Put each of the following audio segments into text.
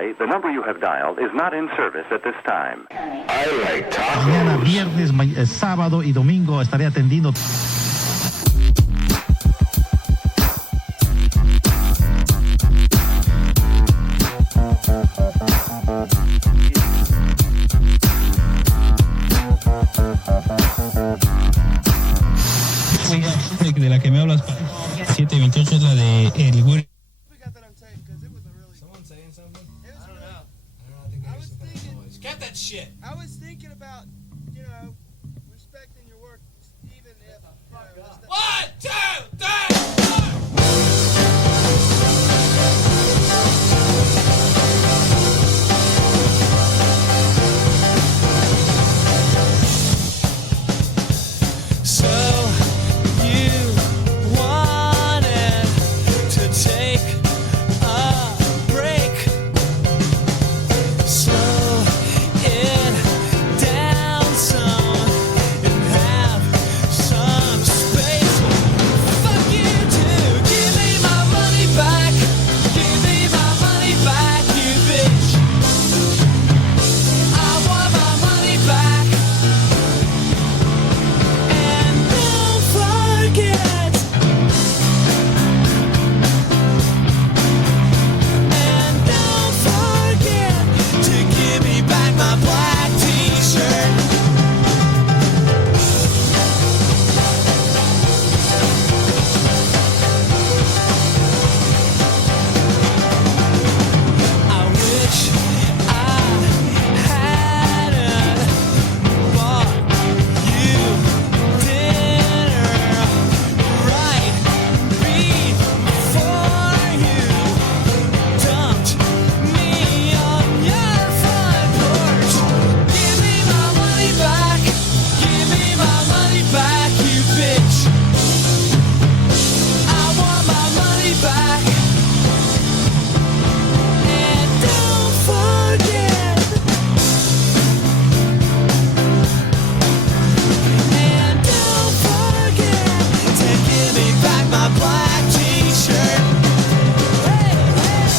sorry, the number you have dialed is not in service at this time. I like tacos. Mañana, viernes, sábado y domingo estaré atendiendo. De la que me hablas, 728 es la de El Güero. Get that shit. I was thinking about, respecting your work, even if. 1, 2, 3, 4. So you wanted to take a break, slow it down some and have some space. Fuck you too. Give me my money back. Give me my money back, you bitch. I want my money back. And don't forget. And don't forget to give me back my black t-shirt. I wish I hadn't bought you dinner right before you dumped me on your front porch. Give me my money back. Give me my money back, you bitch. I want my money back. And don't forget. And don't forget to give me back my black t-shirt. Hey, hey.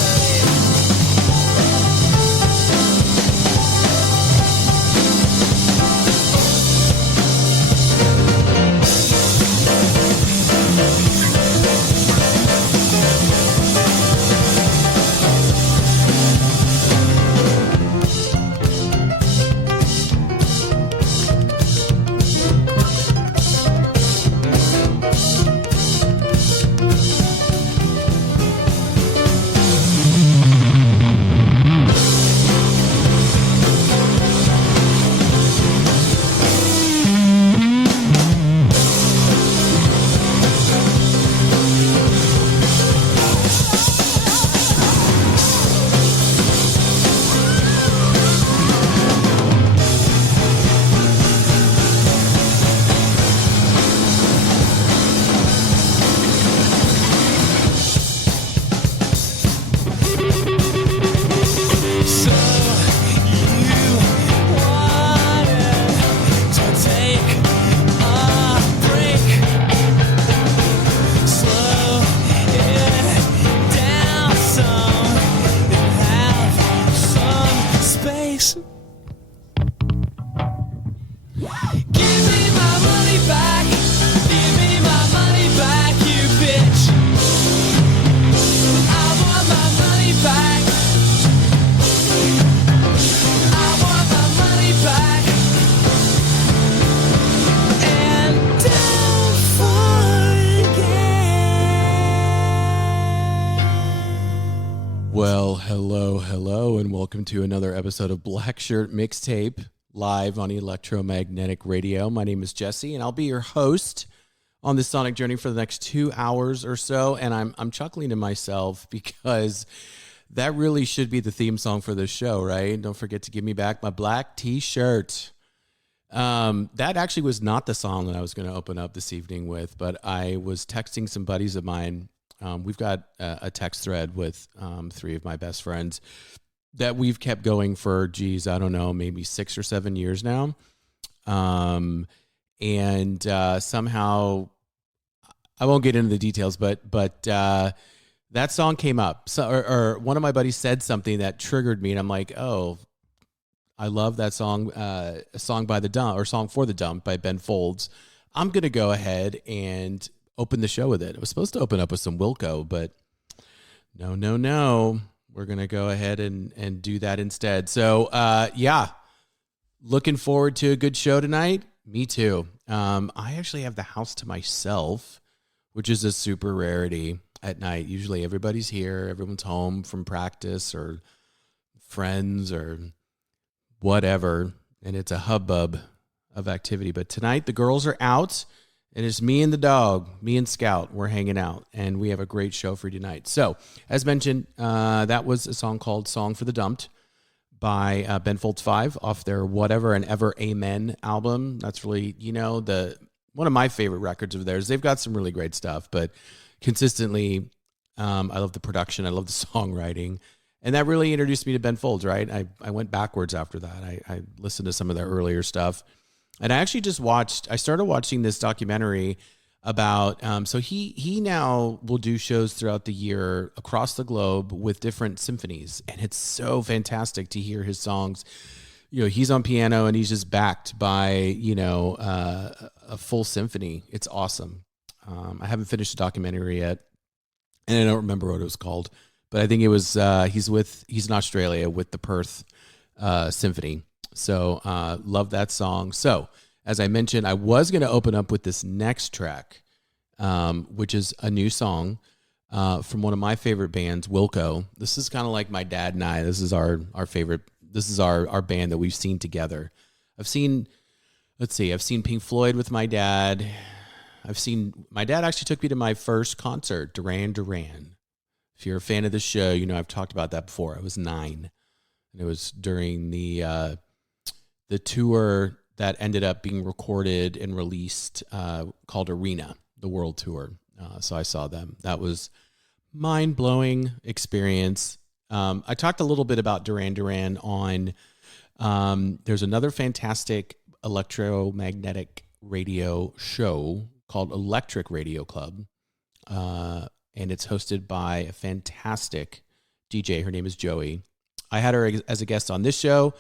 So you wanted to take a break, slow it down some and have some space. Give me my money back. Give me my money back, you bitch. I want my money back. I want my money back. And don't forget. Well, hello, and welcome to another episode of Black Shirt Mixtape, live on Electromagnetic Radio. My name is Jesse, and I'll be your host on this sonic journey for the next 2 hours or so. And I'm chuckling to myself because that really should be the theme song for this show, right? Don't forget to give me back my black t-shirt. That actually was not the song that I was going to open up this evening with, but I was texting some buddies of mine. We've got a text thread with 3 of my best friends that we've kept going for, I don't know, maybe 6 or 7 years now. And somehow, I won't get into the details, but that song came up. So, or one of my buddies said something that triggered me, and I'm like, oh, I love that song, a song by the Dump, or Song for the Dump by Ben Folds. I'm going to go ahead and open the show with it. I was supposed to open up with some Wilco, but no. We're going to go ahead and do that instead. So, yeah, looking forward to a good show tonight. Me too. I actually have the house to myself, which is a super rarity at night. Usually everybody's here. Everyone's home from practice or friends or whatever. And it's a hubbub of activity. But tonight the girls are out. And it's me and the dog, me and Scout. We're hanging out, and we have a great show for you tonight. So, as mentioned, that was a song called Song for the Dumped by Ben Folds 5 off their Whatever and Ever Amen album. That's really, one of my favorite records of theirs. They've got some really great stuff, but consistently, I love the production. I love the songwriting. And that really introduced me to Ben Folds, right? I went backwards after that. I listened to some of their earlier stuff. And I actually I started watching this documentary about, so he now will do shows throughout the year across the globe with different symphonies. And it's so fantastic to hear his songs. He's on piano and he's just backed by, a full symphony. It's awesome. I haven't finished the documentary yet, and I don't remember what it was called, but I think it was, he's in Australia with the Perth Symphony. So love that song. So as I mentioned, I was going to open up with this next track, which is a new song from one of my favorite bands, Wilco. This is kind of like my dad and I. This is our favorite. This is our band that we've seen together. I've seen Pink Floyd with my dad. My dad actually took me to my first concert, Duran Duran. If you're a fan of the show, I've talked about that before. I was 9, and it was during the tour that ended up being recorded and released called Arena, the World Tour. So I saw them. That was mind-blowing experience. I talked a little bit about Duran Duran on, there's another fantastic electromagnetic radio show called Electric Radio Club. And it's hosted by a fantastic DJ. Her name is Joey. I had her as a guest on this show.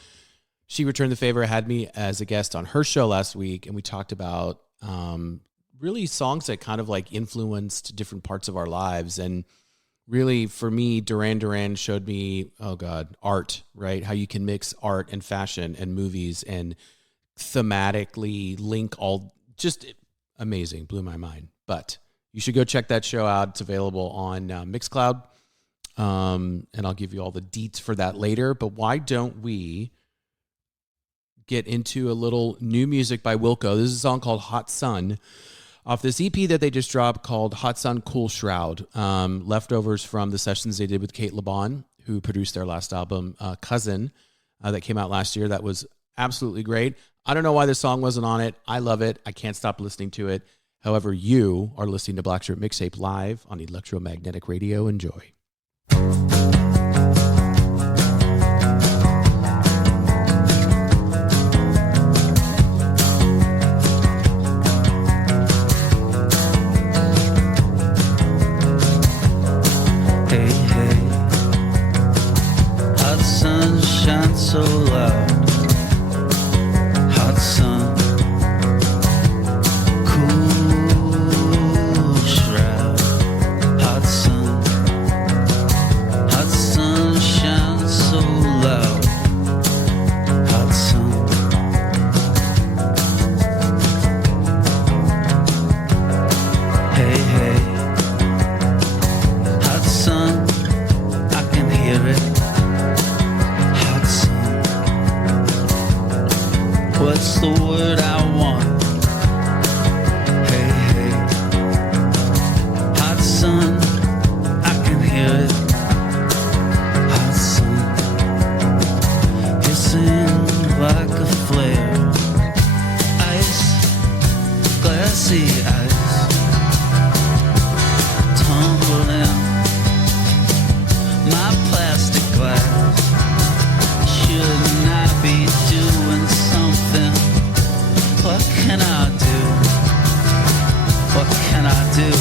She returned the favor, had me as a guest on her show last week, and we talked about really songs that kind of like influenced different parts of our lives. And really, for me, Duran Duran showed me, art, right? How you can mix art and fashion and movies and thematically link all, just amazing, blew my mind. But you should go check that show out. It's available on Mixcloud, and I'll give you all the deets for that later. But why don't we get into a little new music by Wilco? This is a song called Hot Sun off this EP that they just dropped called Hot Sun Cool Shroud. Leftovers from the sessions they did with Kate LeBon, who produced their last album, Cousin, that came out last year. That was absolutely great. I don't know why this song wasn't on it. I love it. I can't stop listening to it. However, you are listening to Black Shirt Mixtape live on Electromagnetic Radio. Enjoy. So loud, hot sun, cool shroud, hot sun shines so loud, hot sun. Hey, hey, hot sun, I can hear it. What's the word I want? Hey, hey, hot sun, I can hear it. Hot sun, hissing like a flare. Ice, glassy ice, tumbling. My plastic glass, shouldn't I be doing something? What can I do? What can I do?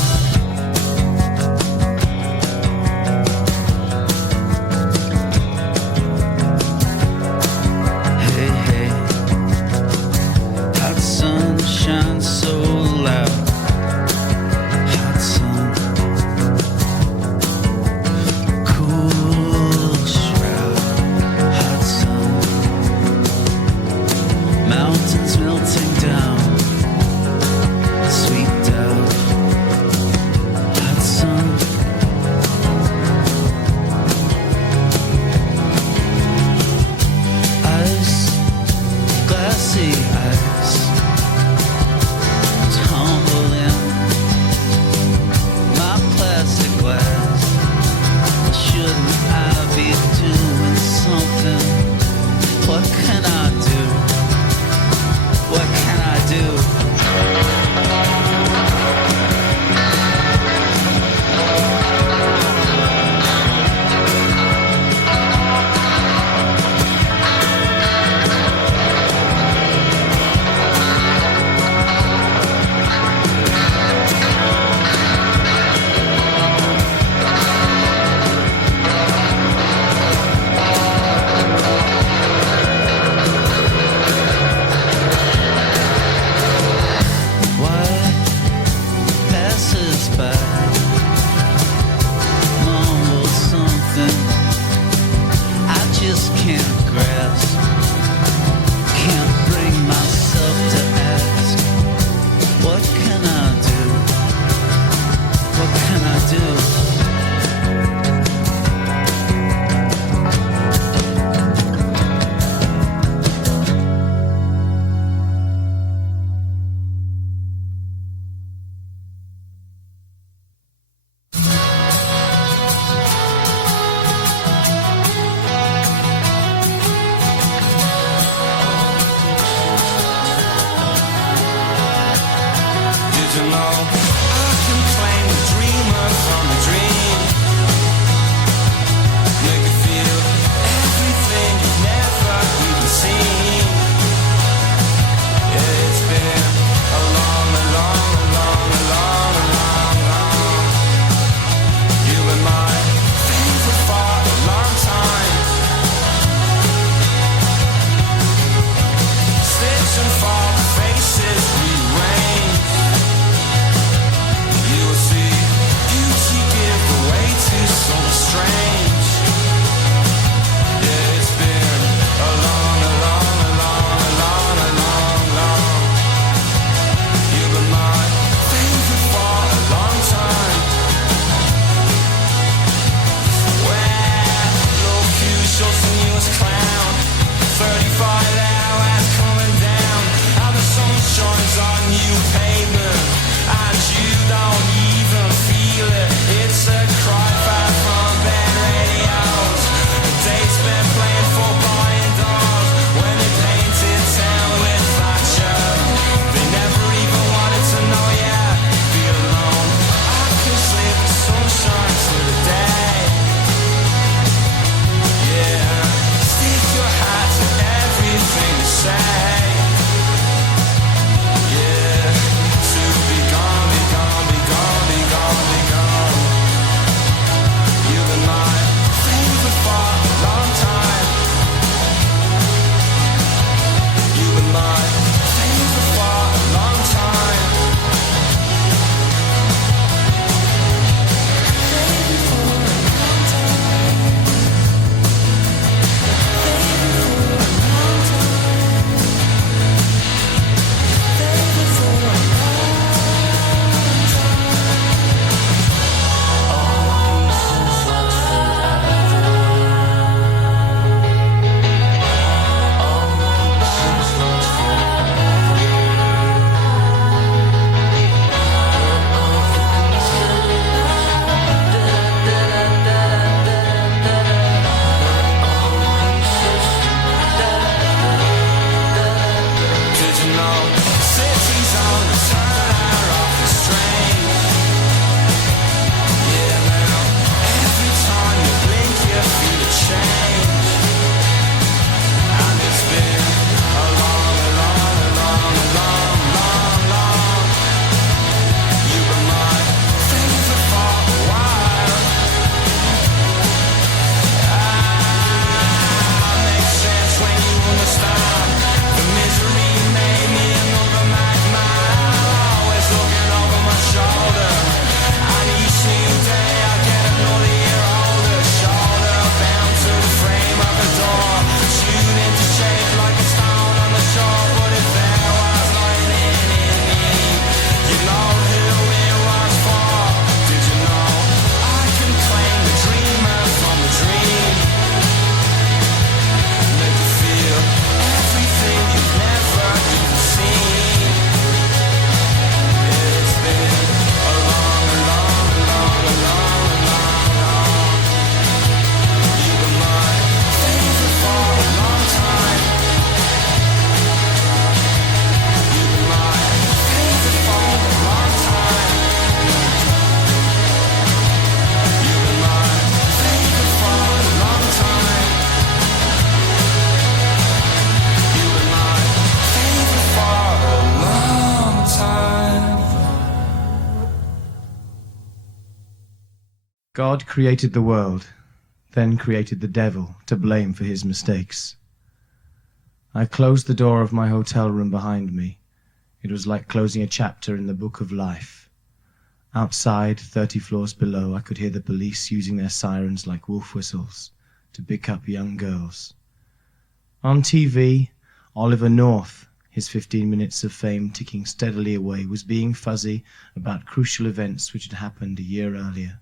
back, mumble something I just can't grasp. Can't bring myself to ask, what can I do? What can I do? God created the world, then created the devil to blame for his mistakes. I closed the door of my hotel room behind me. It was like closing a chapter in the book of life. Outside, 30 floors below, I could hear the police using their sirens like wolf whistles to pick up young girls. On TV, Oliver North, his 15 minutes of fame ticking steadily away, was being fuzzy about crucial events which had happened a year earlier.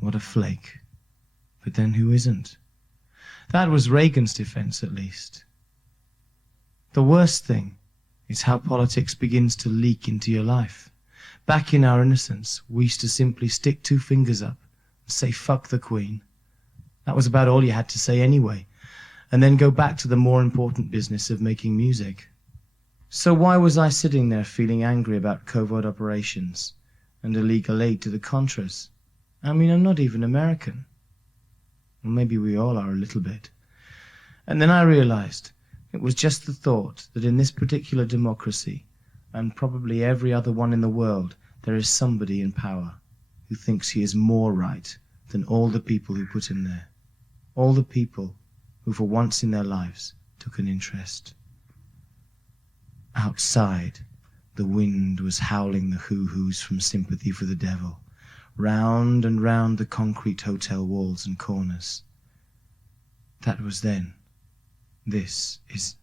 What a flake. But then who isn't? That was Reagan's defense, at least. The worst thing is how politics begins to leak into your life. Back in our innocence, we used to simply stick 2 fingers up and say, fuck the Queen. That was about all you had to say anyway, and then go back to the more important business of making music. So why was I sitting there feeling angry about covert operations and illegal aid to the Contras? I mean, I'm not even American. Well, maybe we all are a little bit. And then I realized it was just the thought that in this particular democracy, and probably every other one in the world, there is somebody in power who thinks he is more right than all the people who put him there. All the people who for once in their lives took an interest. Outside, the wind was howling the hoo-hoos from sympathy for the devil, round and round the concrete hotel walls and corners. That was then. This is...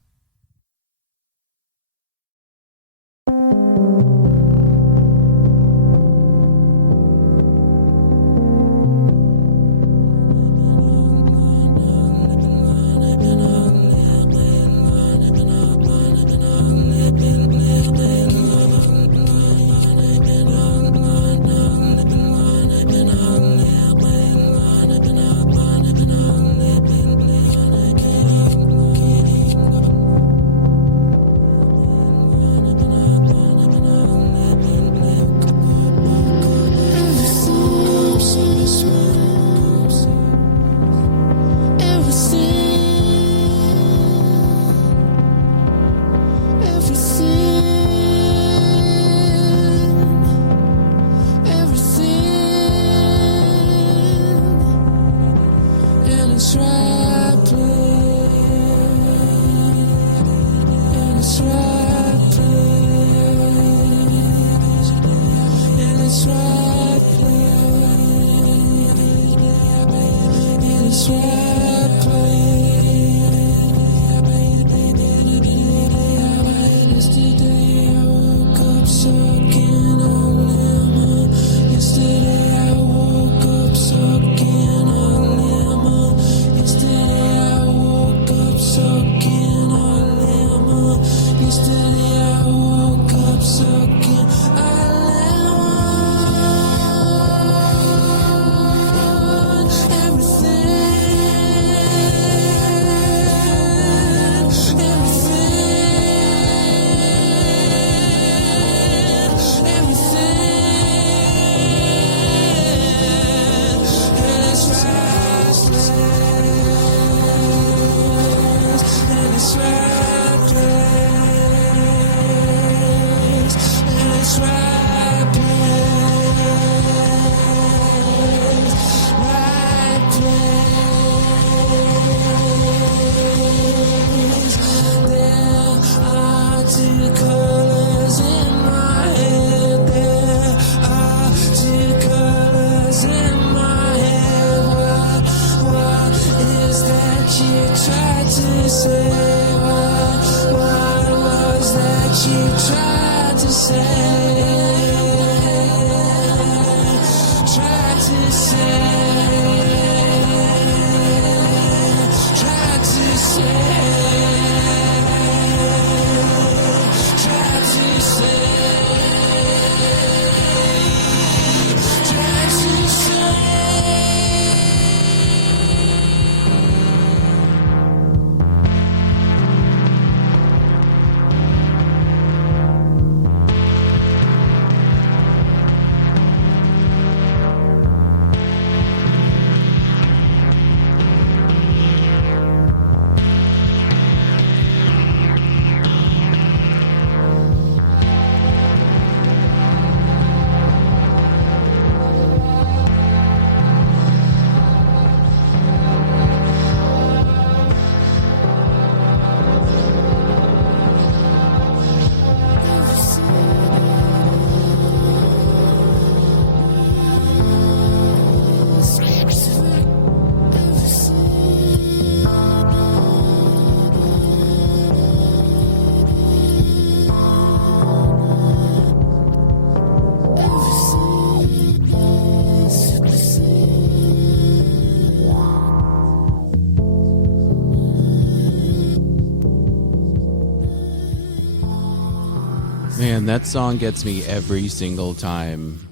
And that song gets me every single time.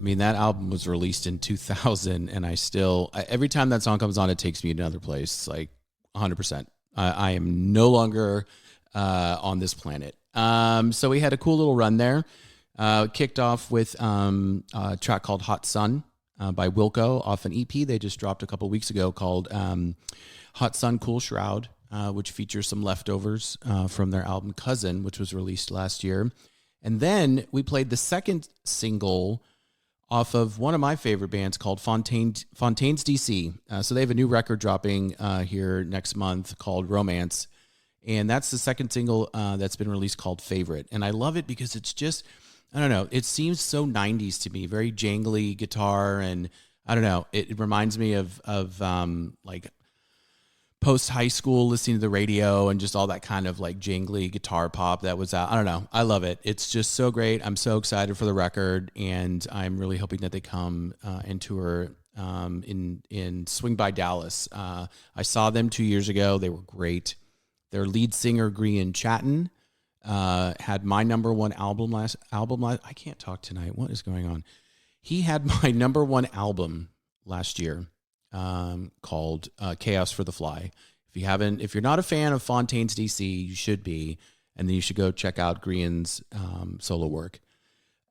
I mean, that album was released in 2000, and every time that song comes on, it takes me to another place, like 100%. I am no longer on this planet. So we had a cool little run there. Kicked off with a track called Hot Sun by Wilco off an EP they just dropped a couple weeks ago called Hot Sun Cool Shroud, which features some leftovers from their album Cousin, which was released last year. And then we played the second single off of one of my favorite bands called Fontaines DC. So they have a new record dropping here next month called Romance. And that's the second single that's been released called Favorite. And I love it because it's just, I don't know, it seems so 90s to me, very jangly guitar. And I don't know, it reminds me of like post-high school listening to the radio and just all that kind of like jangly guitar pop that was out. I don't know. I love it. It's just so great. I'm so excited for the record, and I'm really hoping that they come and tour in Swing by Dallas. I saw them 2 years ago. They were great. Their lead singer, Grian Chatton, had my number one album last. I can't talk tonight. What is going on? He had my number one album last year. Called Chaos for the Fly. If you're not a fan of Fontaines DC, you should be, and then you should go check out Grian's solo work.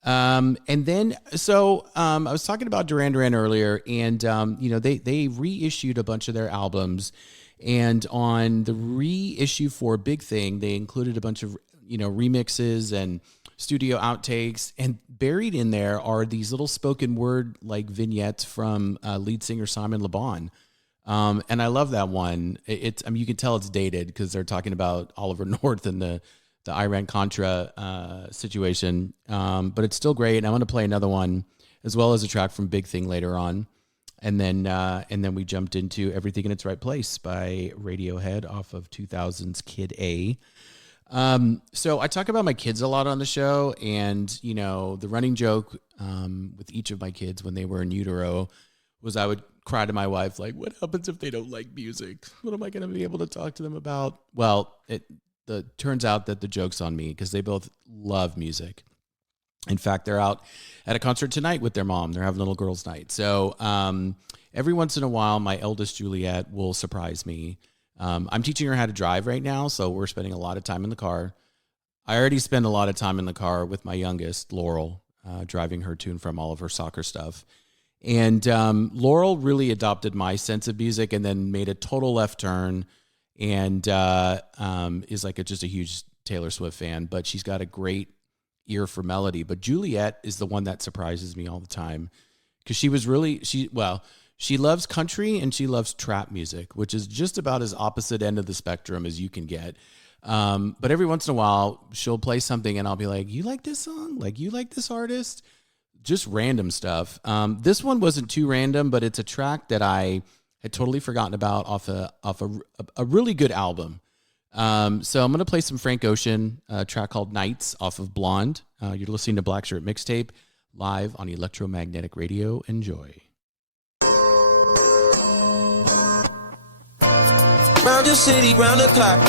And then, I was talking about Duran Duran earlier, and they reissued a bunch of their albums, and on the reissue for Big Thing, they included a bunch of remixes and studio outtakes, and buried in there are these little spoken word like vignettes from lead singer Simon Le Bon. And I love that one. You can tell it's dated because they're talking about Oliver North and the Iran-Contra situation. But it's still great. And I want to play another one as well as a track from Big Thing later on. And then we jumped into Everything in Its Right Place by Radiohead off of 2000's Kid A. So I talk about my kids a lot on the show, and, the running joke, with each of my kids when they were in utero was I would cry to my wife, like, what happens if they don't like music? What am I going to be able to talk to them about? Well, it turns out that the joke's on me because they both love music. In fact, they're out at a concert tonight with their mom. They're having little girls' night. So, every once in a while, my eldest Juliet will surprise me. I'm teaching her how to drive right now, so we're spending a lot of time in the car. I already spend a lot of time in the car with my youngest, Laurel, driving her to and from all of her soccer stuff. And Laurel really adopted my sense of music and then made a total left turn and is like just a huge Taylor Swift fan, but she's got a great ear for melody. But Juliet is the one that surprises me all the time because she loves country and she loves trap music, which is just about as opposite end of the spectrum as you can get. But every once in a while, she'll play something and I'll be like, you like this song? Like, you like this artist? Just random stuff. This one wasn't too random, but it's a track that I had totally forgotten about off a really good album. So I'm going to play some Frank Ocean, a track called Nights off of Blonde. You're listening to Black Shirt Mixtape live on Electromagnetic Radio. Enjoy. Round your city, round the clock.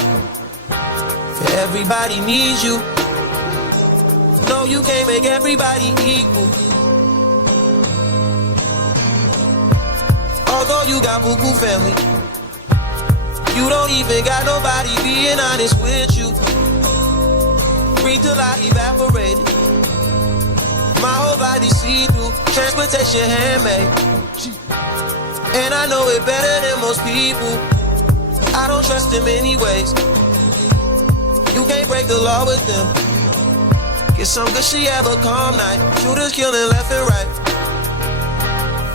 Everybody needs you. No, you can't make everybody equal. Although you got boo-boo family, you don't even got nobody being honest with you. Breathe till I evaporated. My whole body see-through. Transportation handmade. And I know it better than most people. I don't trust them anyways. You can't break the law with them. Get some good shit, have a calm night. Shooters killing left and right.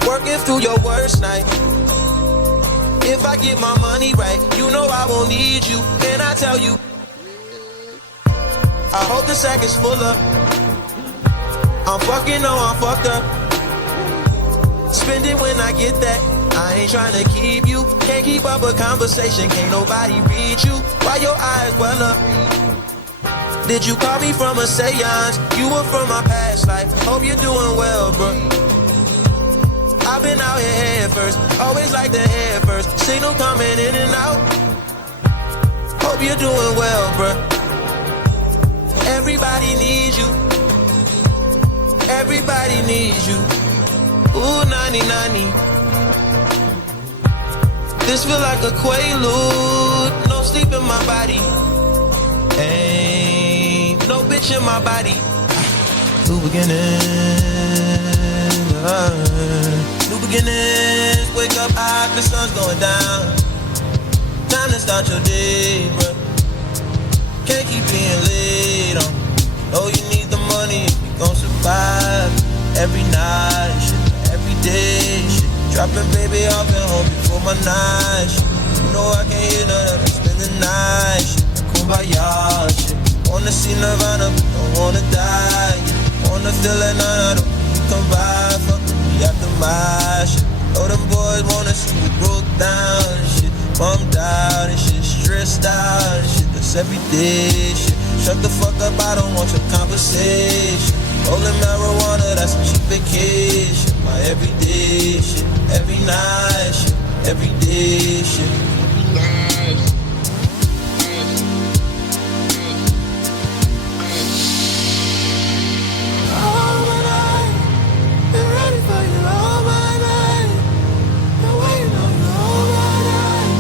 Working through your worst night. If I get my money right, you know I won't need you. And I tell you, I hope the sack is full up. I'm fucked up. Spend it when I get that. I ain't trying to keep you. Can't keep up a conversation. Can't nobody read you. Why your eyes well up? Did you call me from a seance? You were from my past life. Hope you're doing well, bro. I've been out here head first. Always like the head first. Signal coming in and out. Hope you're doing well, bro. Everybody needs you. Everybody needs you. Ooh, 90-90. This feel like a quaalude. No sleep in my body. Ain't no bitch in my body. New beginnings. New beginnings. Wake up high, the sun's going down. Time to start your day, bro. Can't keep being late on. Know you need the money if you gon' survive. Every night, shit, every day, shit. Dropping baby off at home before my night, shit. You know I can't hear none of that, spend the night, shit. Kumbaya, shit. Wanna see Nirvana, but don't wanna die, yeah. Wanna feel it, nah, don't come by. Fuck with me after my shit. Know them boys wanna see me broke down and shit. Bummed out and shit, stressed out and shit. That's everyday shit. Shut the fuck up, I don't want your conversation. Rolling marijuana, that's some cheap vacation. My everyday shit, every night shit, everyday shit. All my night, been ready for you all my night. Been waiting on you all my night.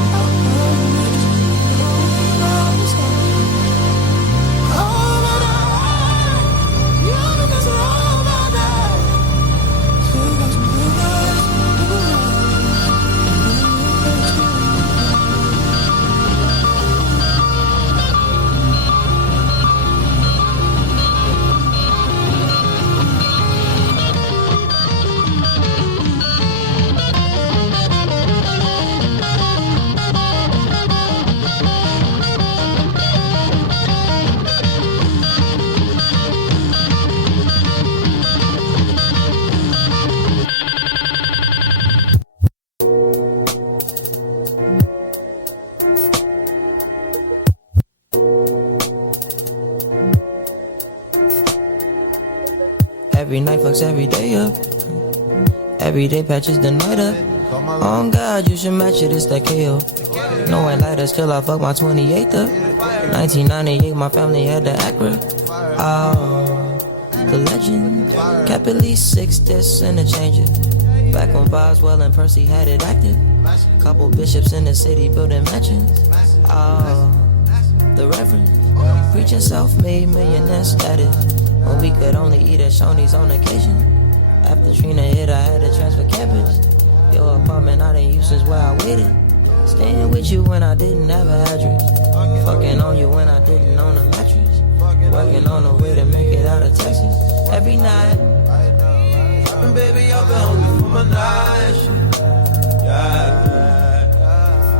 All my night, yeah, because of all my night. Still got some blue lights, every night fucks every day up. Every day patches the night up. On God, you should match it, it's that KO. No white lighters till I fuck my 28th up. 1998, my family had the Acura. Oh, the legend. Kept at least 6 discs and a changer. Back when Boswell and Percy had it active. Couple bishops in the city building mansions. Oh, the Reverend. Preaching self-made millionaire status. When we could only eat at Shoney's on occasion. After Trina hit, I had to transfer campus. Your apartment out in Houston's where I waited. Staying with you when I didn't have an address. Fucking on you when I didn't own a mattress. Working on a way to make it out of Texas. Every night. Dropping baby off at home before my night shit. Yeah.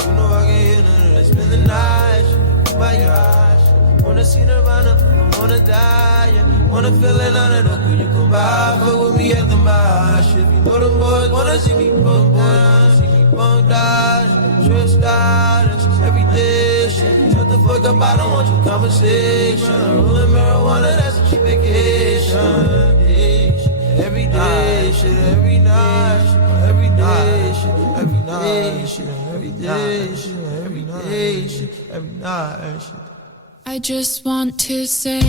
You know I can hear none of that, spend the night shit. My gosh. Wanna see Nirvana, don't wanna die, yeah. Wanna feel it on it, could you come by? Fuck with me at the marsh. If you know them boys wanna see me bump down, see me bump down, stressed out, that's everyday shit. Shut the fuck up, I don't want your conversation. Rolling marijuana, that's a cheap vacation. Every day shit, every night shit, every day shit, every night shit, every day shit, every day shit, every night shit. I just want to say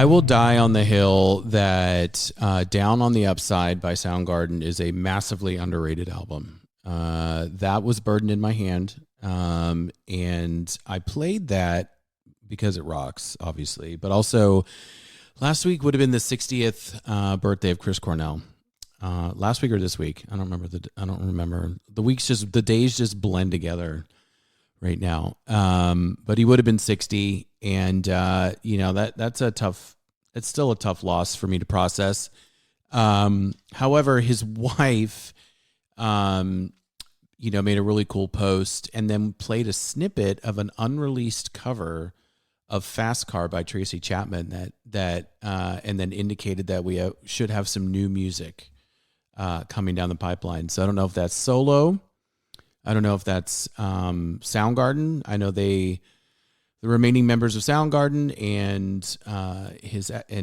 I will die on the hill that Down on the Upside by Soundgarden is a massively underrated album. That was Burden in my hand. And I played that because it rocks, obviously. But also, last week would have been the 60th birthday of Chris Cornell. Last week or this week? I don't remember. The days just blend together right now. But he would have been 60, and that's it's still a tough loss for me to process. However, his wife made a really cool post and then played a snippet of an unreleased cover of Fast Car by Tracy Chapman and then indicated that we should have some new music coming down the pipeline. So I don't know if that's solo. I don't know if that's Soundgarden. I know the remaining members of Soundgarden and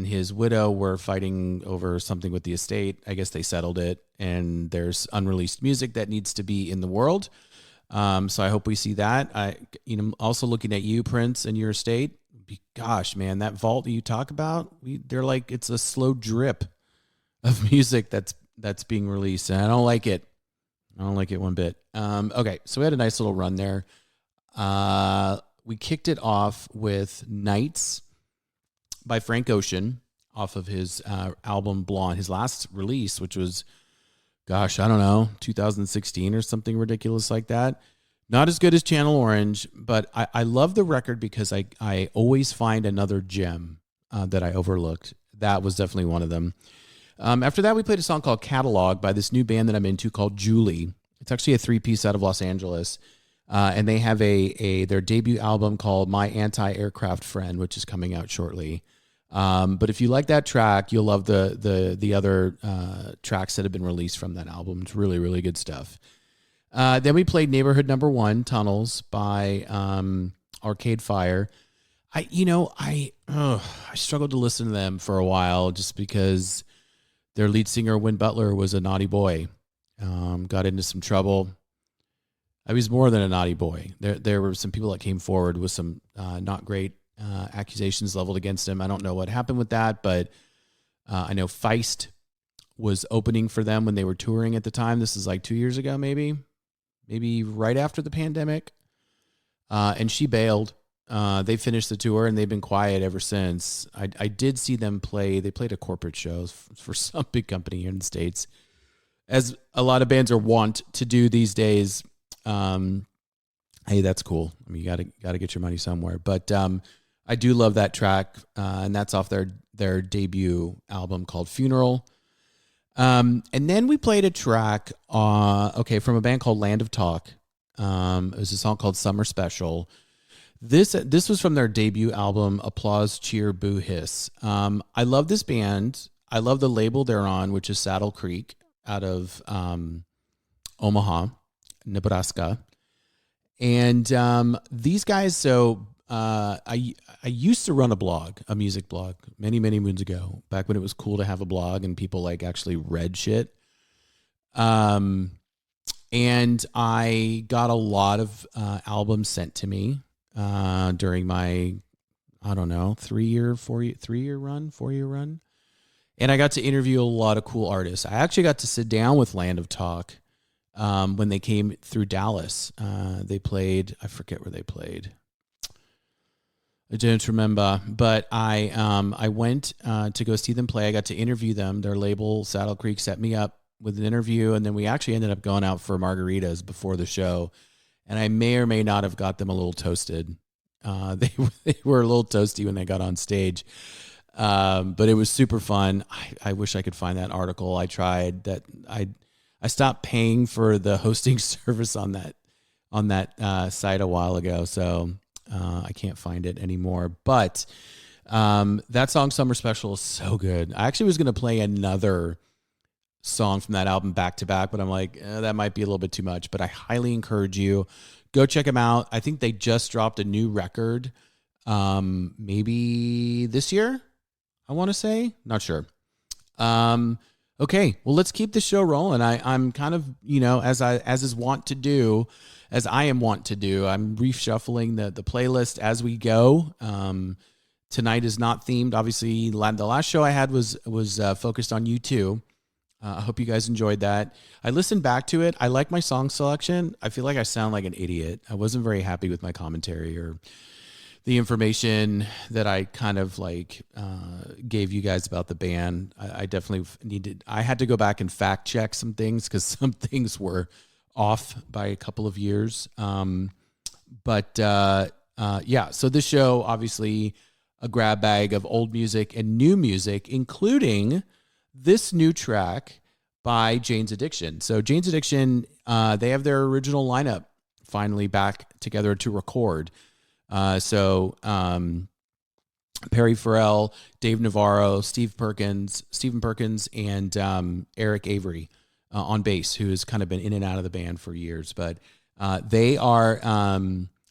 his widow were fighting over something with the estate. I guess they settled it, and there's unreleased music that needs to be in the world. So I hope we see that. Also looking at you, Prince, and your estate. Gosh, man, that vault that you talk about, they're like, it's a slow drip of music that's being released, and I don't like it. I don't like it one bit. Okay, so we had a nice little run there. We kicked it off with Nights by Frank Ocean off of his album Blonde, his last release, which was, 2016 or something ridiculous like that. Not as good as Channel Orange, but I love the record because I always find another gem that I overlooked. That was definitely one of them. After that, we played a song called Catalogue by this new band that I'm into called Julie. It's actually a 3-piece out of Los Angeles. And they have their debut album called My Anti-Aircraft Friend, which is coming out shortly. But if you like that track, you'll love the other tracks that have been released from that album. It's really, really good stuff. Then we played Neighborhood Number 1, Tunnels by Arcade Fire. I struggled to listen to them for a while just because their lead singer, Win Butler, was a naughty boy. Got into some trouble. I was more than a naughty boy. There were some people that came forward with some not great accusations leveled against him. I don't know what happened with that, but I know Feist was opening for them when they were touring at the time. This is like 2 years ago, maybe right after the pandemic. And she bailed. They finished the tour and they've been quiet ever since. I did see them play. They played a corporate show for some big company here in the States, as a lot of bands are wont to do these days. Hey, that's cool. I mean, you gotta get your money somewhere. But I do love that track, and that's off their debut album called Funeral. And then we played a track, from a band called Land of Talk. It was a song called Summer Special. This was from their debut album, Applause, Cheer, Boo, Hiss. I love this band. I love the label they're on, which is Saddle Creek out of Omaha, Nebraska. And these guys, I used to run a music blog, many, many moons ago, back when it was cool to have a blog and people like actually read shit. And I got a lot of albums sent to me during my, 4-year run. And I got to interview a lot of cool artists. I actually got to sit down with Land of Talk when they came through Dallas. They played, I forget where they played. I don't remember, but I went to go see them play. I got to interview them. Their label, Saddle Creek, set me up with an interview, and then we actually ended up going out for margaritas before the show. And I may or may not have got them a little toasted. They were a little toasty when they got on stage, but it was super fun. I wish I could find that article. I tried that. I stopped paying for the hosting service on that site a while ago, so I can't find it anymore. But that song Summer Special is so good. I actually was going to play another song from that album back to back, but I'm like, that might be a little bit too much. But I highly encourage you, go check them out. I think they just dropped a new record maybe this year, I want to say. Not sure. Okay, well, let's keep the show rolling. I'm kind of, as I am wont to do, I'm reshuffling the playlist as we go. Tonight is not themed. Obviously, the last show I had was focused on U2. I hope you guys enjoyed that. I listened back to it. I like my song selection. I feel like I sound like an idiot. I wasn't very happy with my commentary or the information that I kind of like gave you guys about the band. I definitely I had to go back and fact check some things because some things were off by a couple of years. Yeah, so this show, obviously a grab bag of old music and new music, including this new track by Jane's Addiction. So Jane's Addiction, they have their original lineup finally back together to record. Perry Farrell, Dave Navarro, Stephen Perkins, and Eric Avery on bass, who has kind of been in and out of the band for years. But they are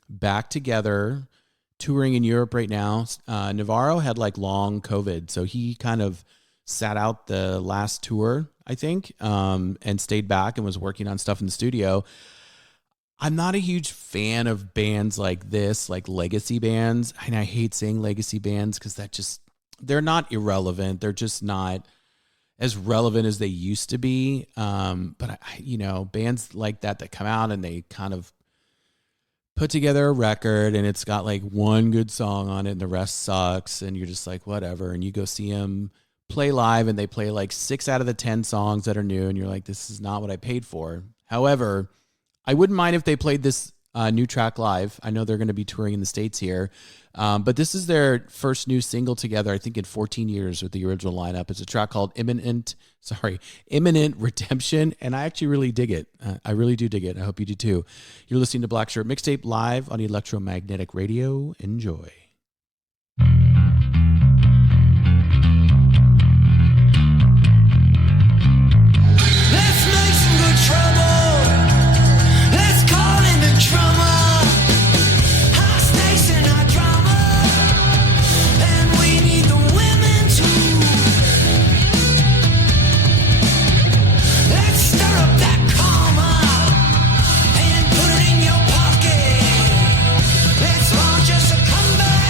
back together, touring in Europe right now. Navarro had like long COVID, so he kind of sat out the last tour, I think, and stayed back and was working on stuff in the studio. I'm not a huge fan of bands like this, like legacy bands. And I hate saying legacy bands because they're not irrelevant. They're just not as relevant as they used to be. But bands like that come out and they kind of put together a record and it's got like one good song on it and the rest sucks. And you're just like, whatever. And you go see them play live and they play like 6 out of the 10 songs that are new. And you're like, this is not what I paid for. However, I wouldn't mind if they played this new track live. I know they're going to be touring in the States here. But this is their first new single together, I think in 14 years with the original lineup. It's a track called Imminent Redemption. And I actually really dig it. I really do dig it. I hope you do too. You're listening to Black Shirt Mixtape live on Electromagnetic Radio. Enjoy. Let's make some good trouble. Let's call in the drummer. High stakes in our drama, and we need the women too. Let's stir up that karma and put it in your pocket. Let's launch us a comeback.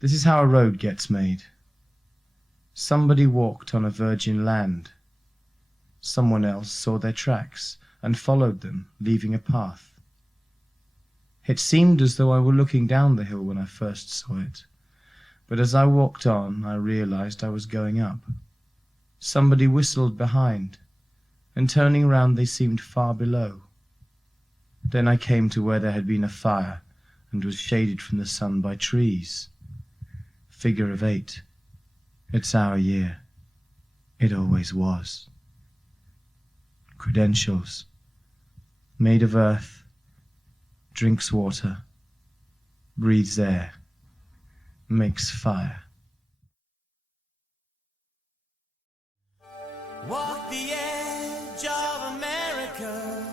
This is how a road gets made. Somebody walked on a virgin land. Someone else saw their tracks and followed them, leaving a path. It seemed as though I were looking down the hill when I first saw it, but as I walked on, I realized I was going up. Somebody whistled behind, and turning round they seemed far below. Then I came to where there had been a fire and was shaded from the sun by trees. Figure of 8. It's our year. It always was. Credentials. Made of earth. Drinks water. Breathes air. Makes fire. Walk the edge of America,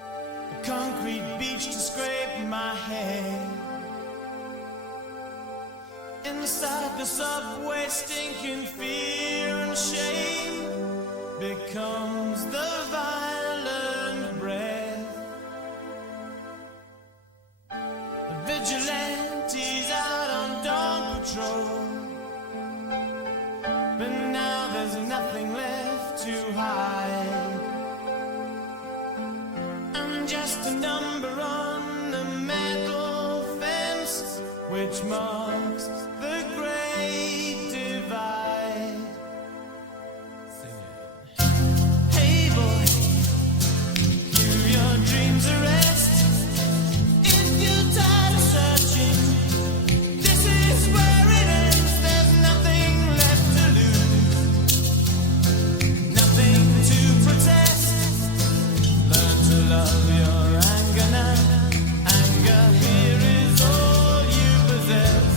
a concrete beach to scrape my head. Inside the subway, stinking fear and shame becomes the violent breath. The vigilantes out on dawn patrol, but now there's nothing left to hide. I'm just a number on the metal fence which marks the great divide. Sing it. Hey boy, give your dreams a rest. If you're tired of searching, this is where it ends. There's nothing left to lose, nothing to protest. Learn to love your anger now. Anger here is all you possess.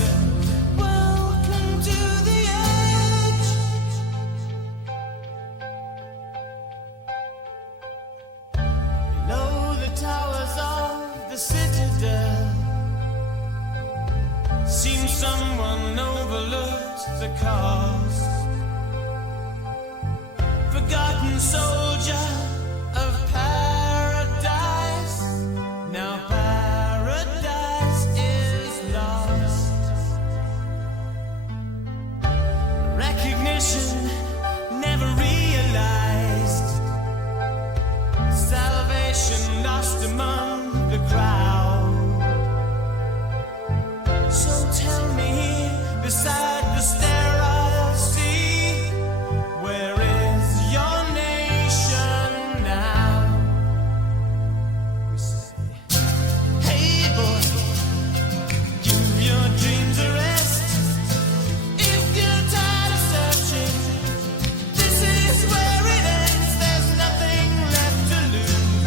Welcome to the edge. Below the towers of the citadel, seems someone overlooked the cost. Forgotten soldier of paradise, now paradise is lost. Recognition never realized, salvation lost among the crowd. So tell me, beside the sterile sea, where is your nation now? We say, hey boy, give your dreams a rest. If you're tired of searching, this is where it ends. There's nothing left to lose,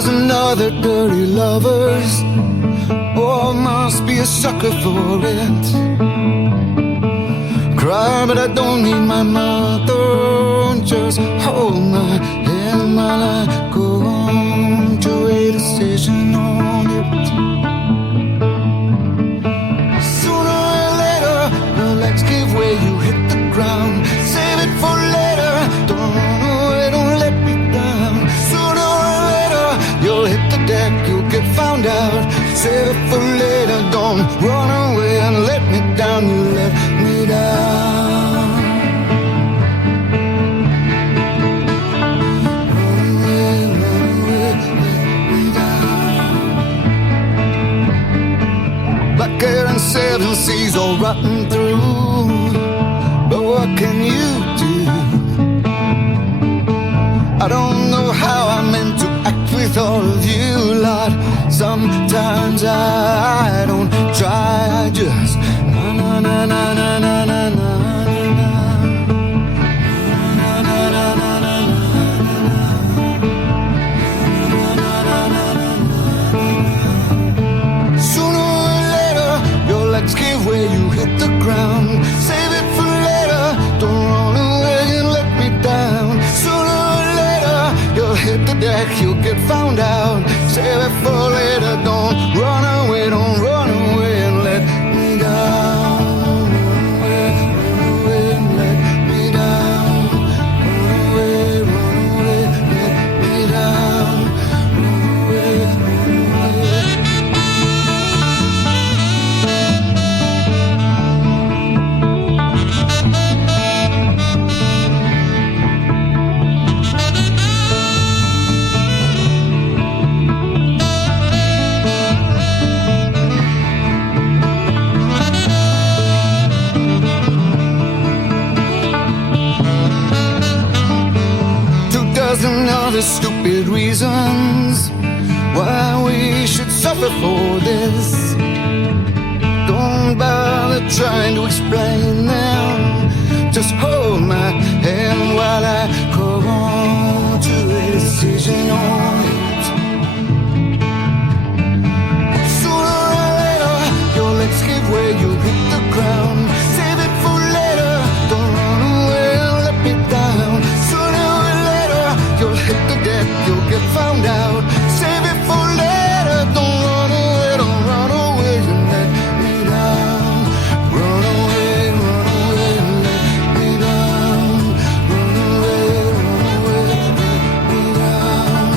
dozen other dirty lovers. Oh, must be a sucker for it. Cry, but I don't need my mother. Just hold my hand while I go on to a decision on it. Sooner or later, your legs give way, you hit the ground. Save it for later, don't run away, don't let me down. Sooner or later, you'll hit the deck, you'll get found out. Save it for later, don't run away and let me down, you let me down. Black air and seven seas all rotten through. But what can you do? I don't know how I'm meant to act with all of you lot. Sometimes I don't try, I just na na na na na na na na. Give where you hit the ground. Save it for later. Don't run away and let me down. Sooner or later, you'll hit the deck, you'll get found out. Save it for later. Don't run away, don't run away and let me down. Run away and let me down. Run away, let me down. Run away, run away. Other stupid reasons why we should suffer for this. Don't bother trying to explain them. Just hold my hand while I go on to a decision on it. Sooner or later, your legs give way, you hit the ground. Save it for later, don't run away and let me down. Sooner or later, you'll hit the deck, you'll get found out. Save it for later, don't run away, don't run away and let me down. Run away and let me down. Run away, let me down.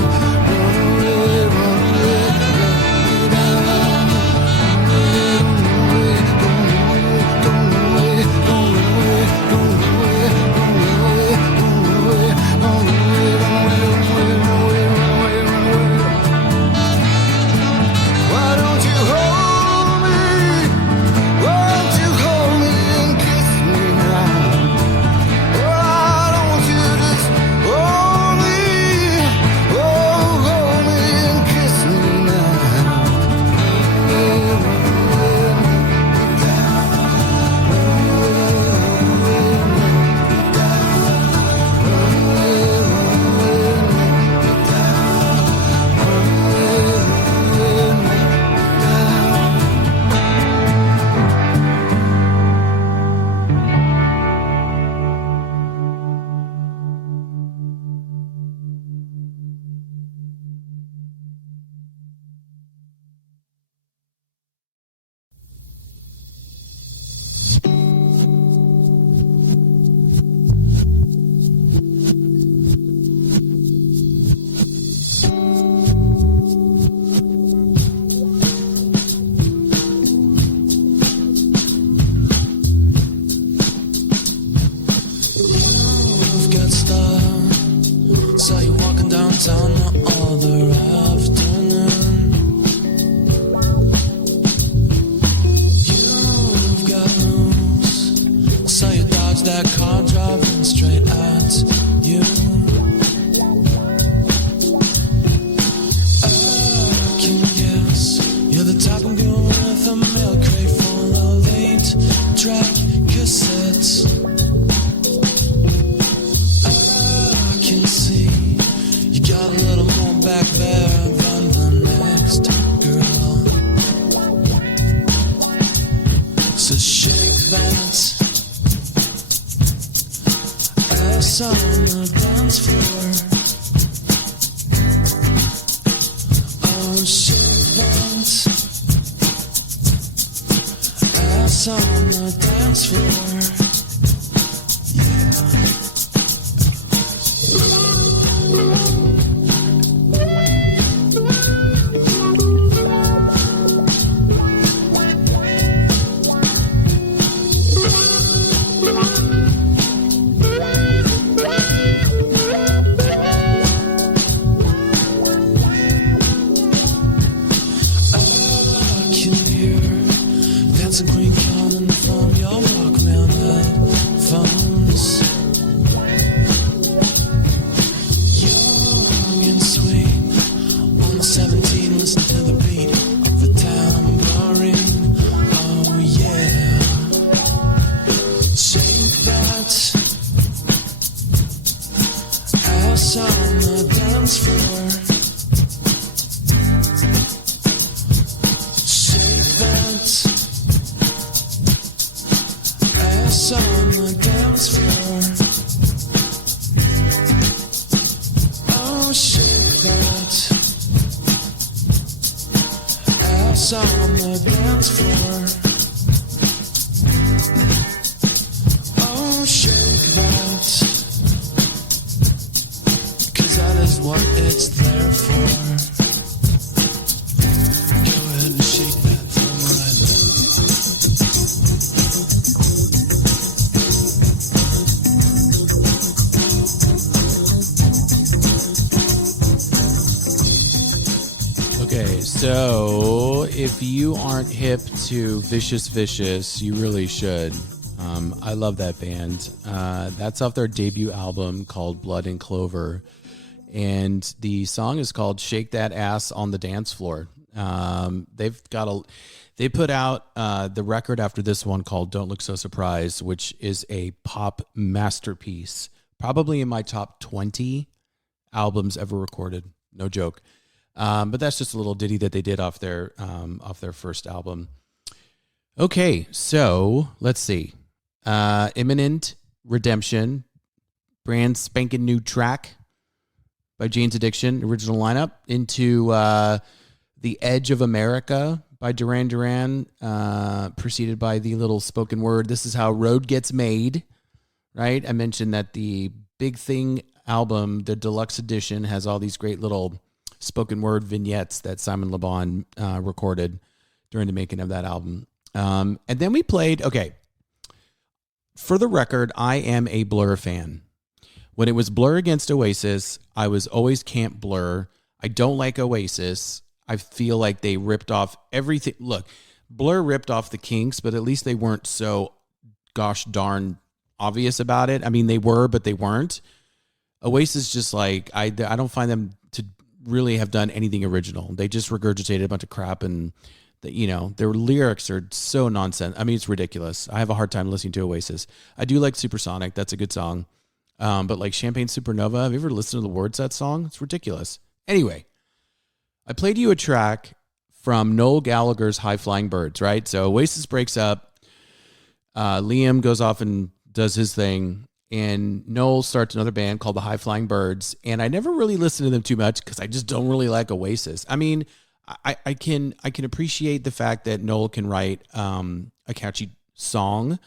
shake that ass on the dance floor. So, if you aren't hip to Vicious Vicious, you really should. I love that band. That's off their debut album called Blood and Clover. And the song is called Shake That Ass on the Dance Floor. They put out the record after this one called Don't Look So Surprised, which is a pop masterpiece. Probably in my top 20 albums ever recorded. No joke. But that's just a little ditty that they did off their first album. Okay, so let's see. Imminent Redemption, brand spanking new track by Jane's Addiction, original lineup, into The Edge of America by Duran Duran, preceded by the little spoken word, This Is How Road Gets Made, right? I mentioned that the Big Thing album, the deluxe edition, has all these great little spoken word vignettes that Simon Le Bon recorded during the making of that album. And then we played, okay, for the record, I am a Blur fan. When it was Blur against Oasis, I was always Camp Blur. I don't like Oasis. I feel like they ripped off everything. Look, Blur ripped off the Kinks, but at least they weren't so gosh darn obvious about it. I mean, they were, but they weren't. Oasis just like, I don't find them to really have done anything original. They just regurgitated a bunch of crap, and their lyrics are so nonsense. I mean, it's ridiculous. I have a hard time listening to Oasis. I do like Supersonic. That's a good song. But like Champagne Supernova, have you ever listened to the words of that song? It's ridiculous. Anyway, I played you a track from Noel Gallagher's High Flying Birds, right? So Oasis breaks up. Liam goes off and does his thing. And Noel starts another band called the High Flying Birds. And I never really listened to them too much because I just don't really like Oasis. I mean, I can appreciate the fact that Noel can write a catchy song,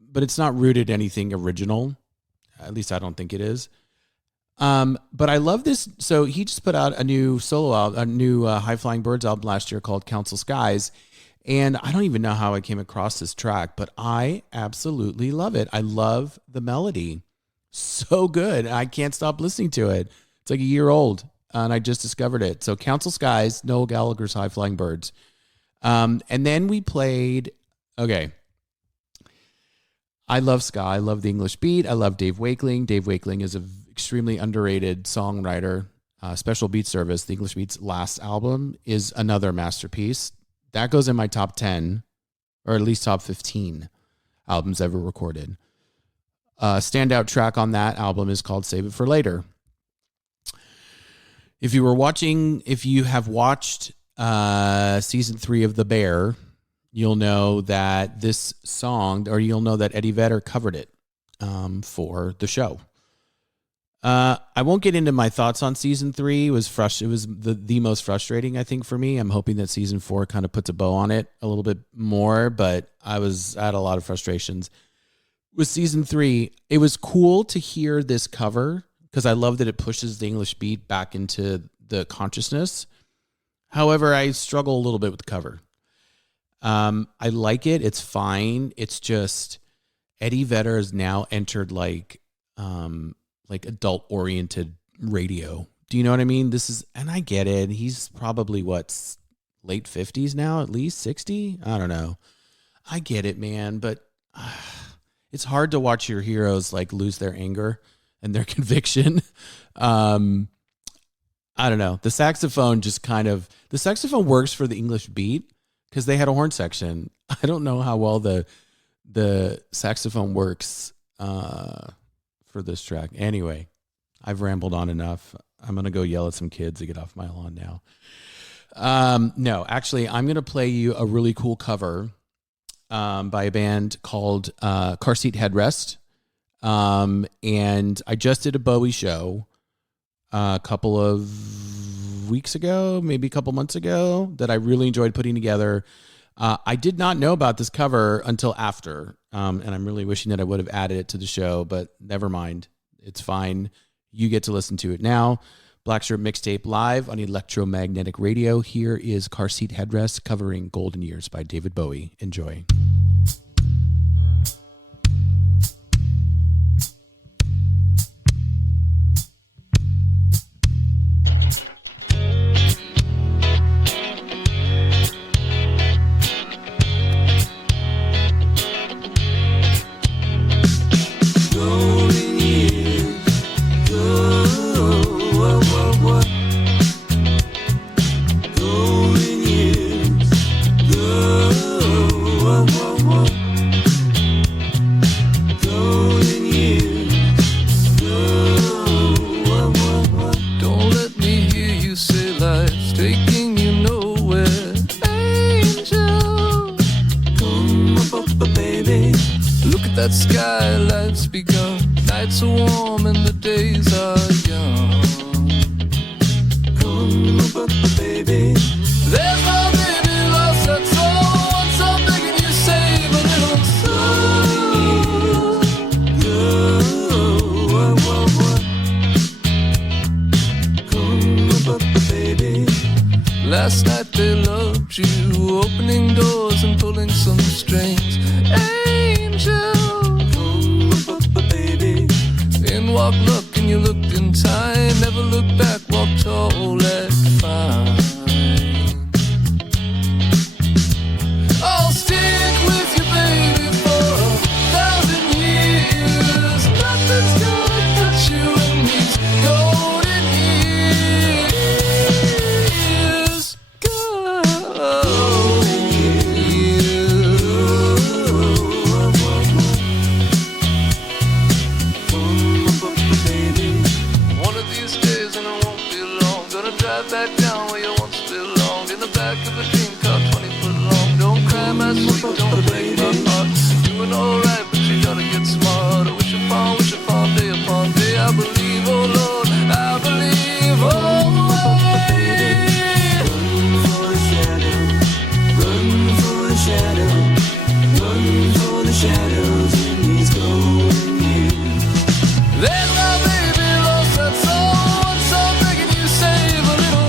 but it's not rooted in anything original. At least I don't think it is. But I love this. So he just put out a new solo album, a new High Flying Birds album last year called Council Skies. And I don't even know how I came across this track, but I absolutely love it. I love the melody. So good. I can't stop listening to it. It's like a year old, and I just discovered it. So Council Skies, Noel Gallagher's High Flying Birds. And then we played, okay. I love ska. I love the English beat. I love Dave Wakeling. Dave Wakeling is an extremely underrated songwriter. Special Beat Service, the English Beat's last album, is another masterpiece. That goes in my top 10, or at least top 15 albums ever recorded. Standout track on that album is called Save It for Later. If you have watched season 3 of The Bear, you'll know that this song, or you'll know that Eddie Vedder covered it for the show. I won't get into my thoughts on season 3. It was the most frustrating, I think, for me. I'm hoping that season 4 kind of puts a bow on it a little bit more, but I had a lot of frustrations. With season 3, it was cool to hear this cover because I love that it pushes the English beat back into the consciousness. However, I struggle a little bit with the cover. I like it. It's fine. It's just Eddie Vedder has now entered like adult oriented radio. Do you know what I mean? And I get it. He's probably late 50s now, at least 60. I don't know. I get it, man. But it's hard to watch your heroes like lose their anger and their conviction. I don't know. The saxophone works for the English beat because they had a horn section. I don't know how well the saxophone works for this track. Anyway, I've rambled on enough. I'm going to go yell at some kids to get off my lawn now. No, actually, I'm going to play you a really cool cover by a band called Car Seat Headrest. And I just did a Bowie show a couple of weeks ago, maybe a couple months ago, that I really enjoyed putting together. I did not know about this cover until after, and I'm really wishing that I would have added it to the show, but never mind. It's fine. You get to listen to it now. Black Shirt Mixtape live on Electromagnetic Radio. Here is Car Seat Headrest covering Golden Years by David Bowie. Enjoy. That sky, life's begun. Nights are warm and the days are young. Come up, baby. There's no baby lost, that's all. Once I'm begging you, save a little soul. Come up, baby. Last night they loved you, opening doors and pulling some strings. Angel. Walk, look, and you looked in time. Never look back, walk tall and fine. I'll stick with you, baby, for 1,000 years. Nothing's gonna touch you in these golden years. Golden years. Back down where you once belonged. In the back of a dream car, 20 foot long. Don't cry, my sweet, don't break my heart. Doing alright, but you gotta get smart. Wish upon day upon day. I believe, oh Lord, I believe always. Run for the shadow, run for the shadow, run for the shadows in these golden years. There's my baby lost, that's all. Once I'm begging you, save a little.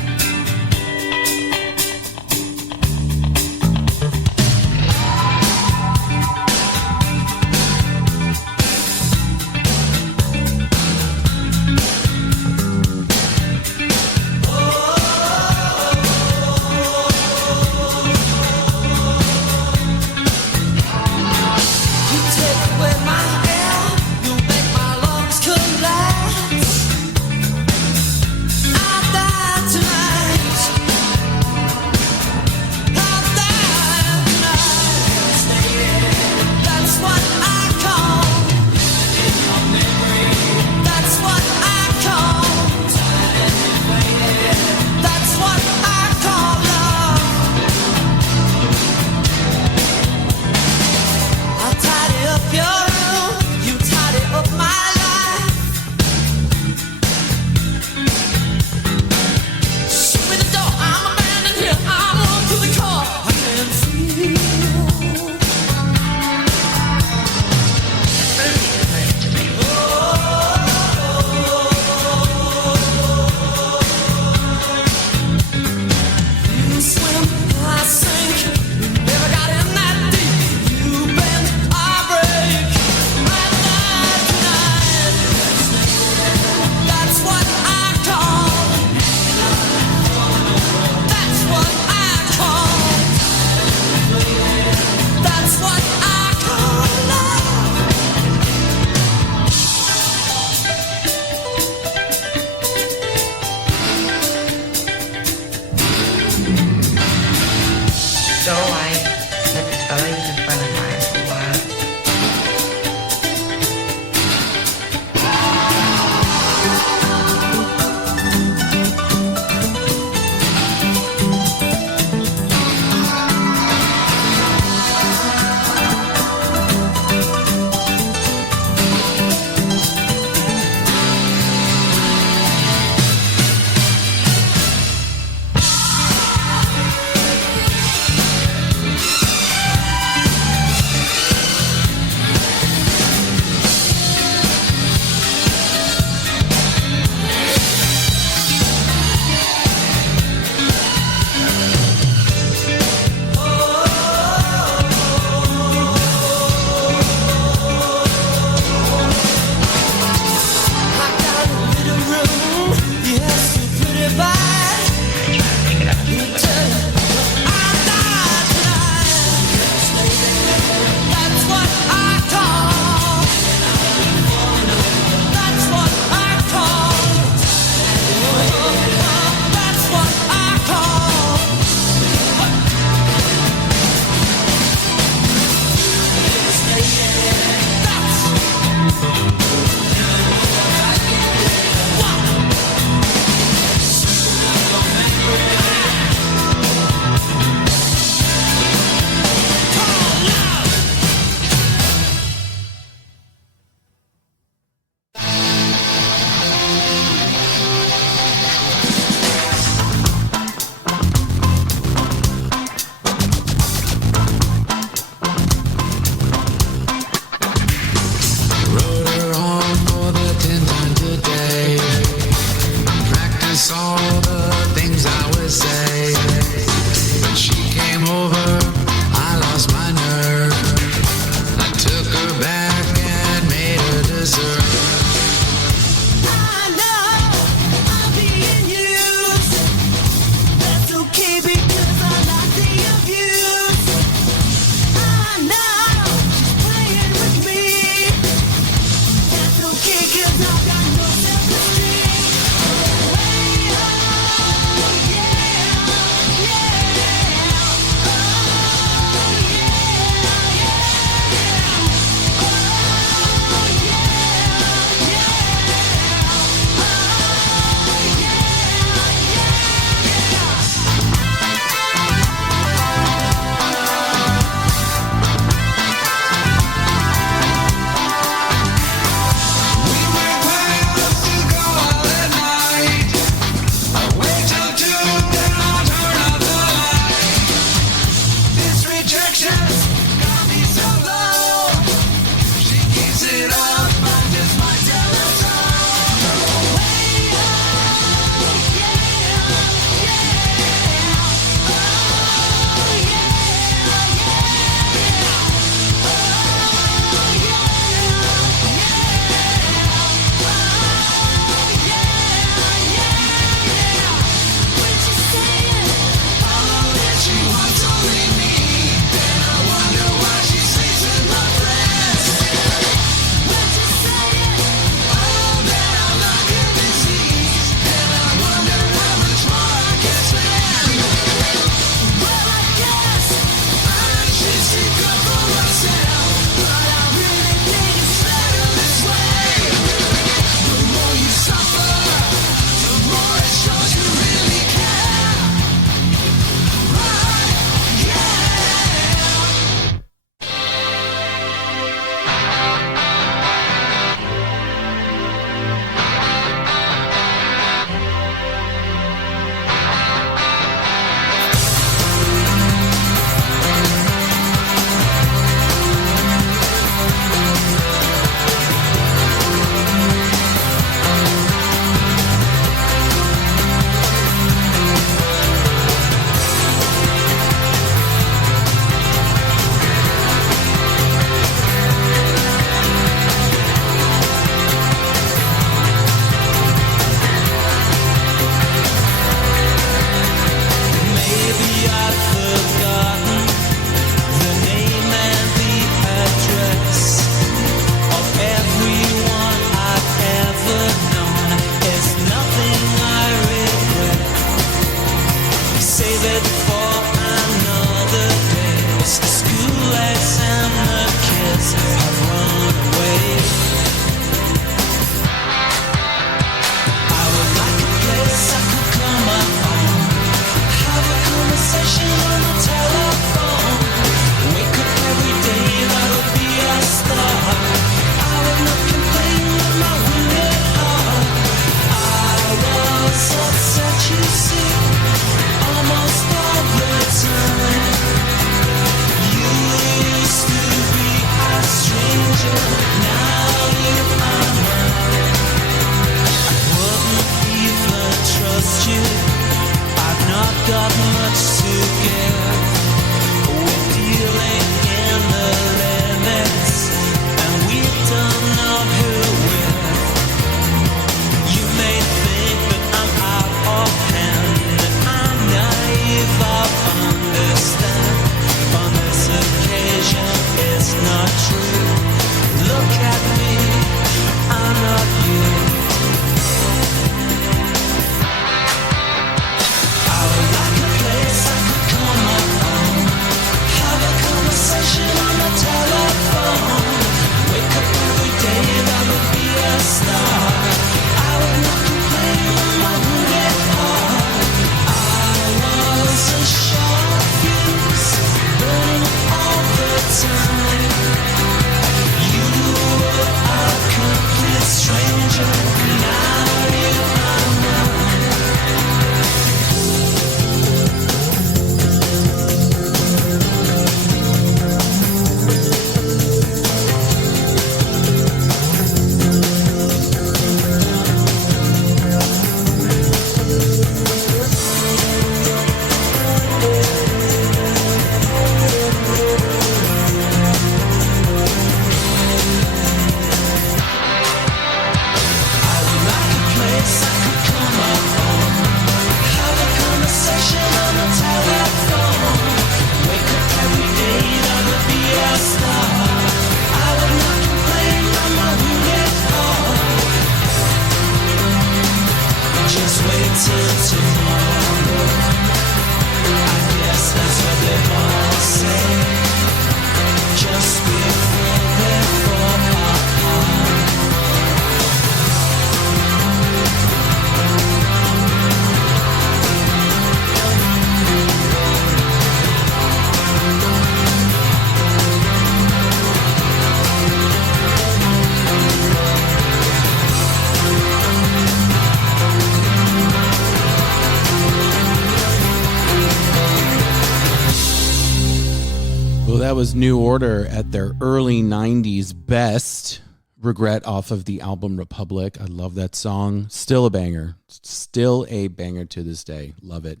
That was New Order at their early 90s best. Regret off of the album Republic. I love that song. Still a banger. Still a banger to this day. Love it.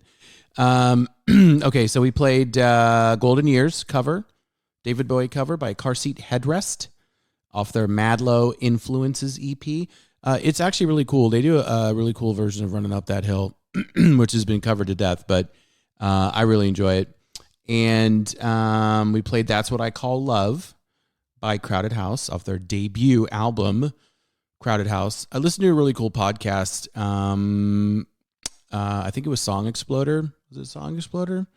Okay, so we played Golden Years cover, David Bowie cover by Car Seat Headrest off their Madlow Influences EP. It's actually really cool. They do a really cool version of Running Up That Hill, which has been covered to death, but I really enjoy it. And we played That's What I Call Love by Crowded House off their debut album, Crowded House. I listened to a really cool podcast. I think it was Song Exploder. Was it Song Exploder?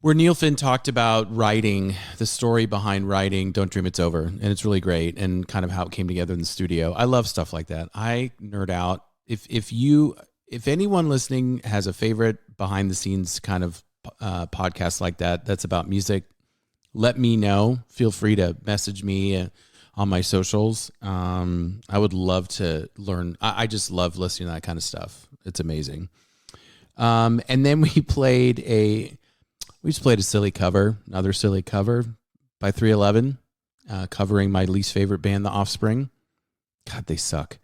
Where Neil Finn talked about writing, the story behind writing Don't Dream It's Over. And it's really great, and kind of how it came together in the studio. I love stuff like that. I nerd out. If anyone listening has a favorite behind the scenes kind of podcast like that's about music, let me know. Feel free to message me on my socials. I would love to learn. I just love listening to that kind of stuff. It's amazing. And then we played a silly cover, another silly cover by 311, covering my least favorite band, The Offspring. God, they suck.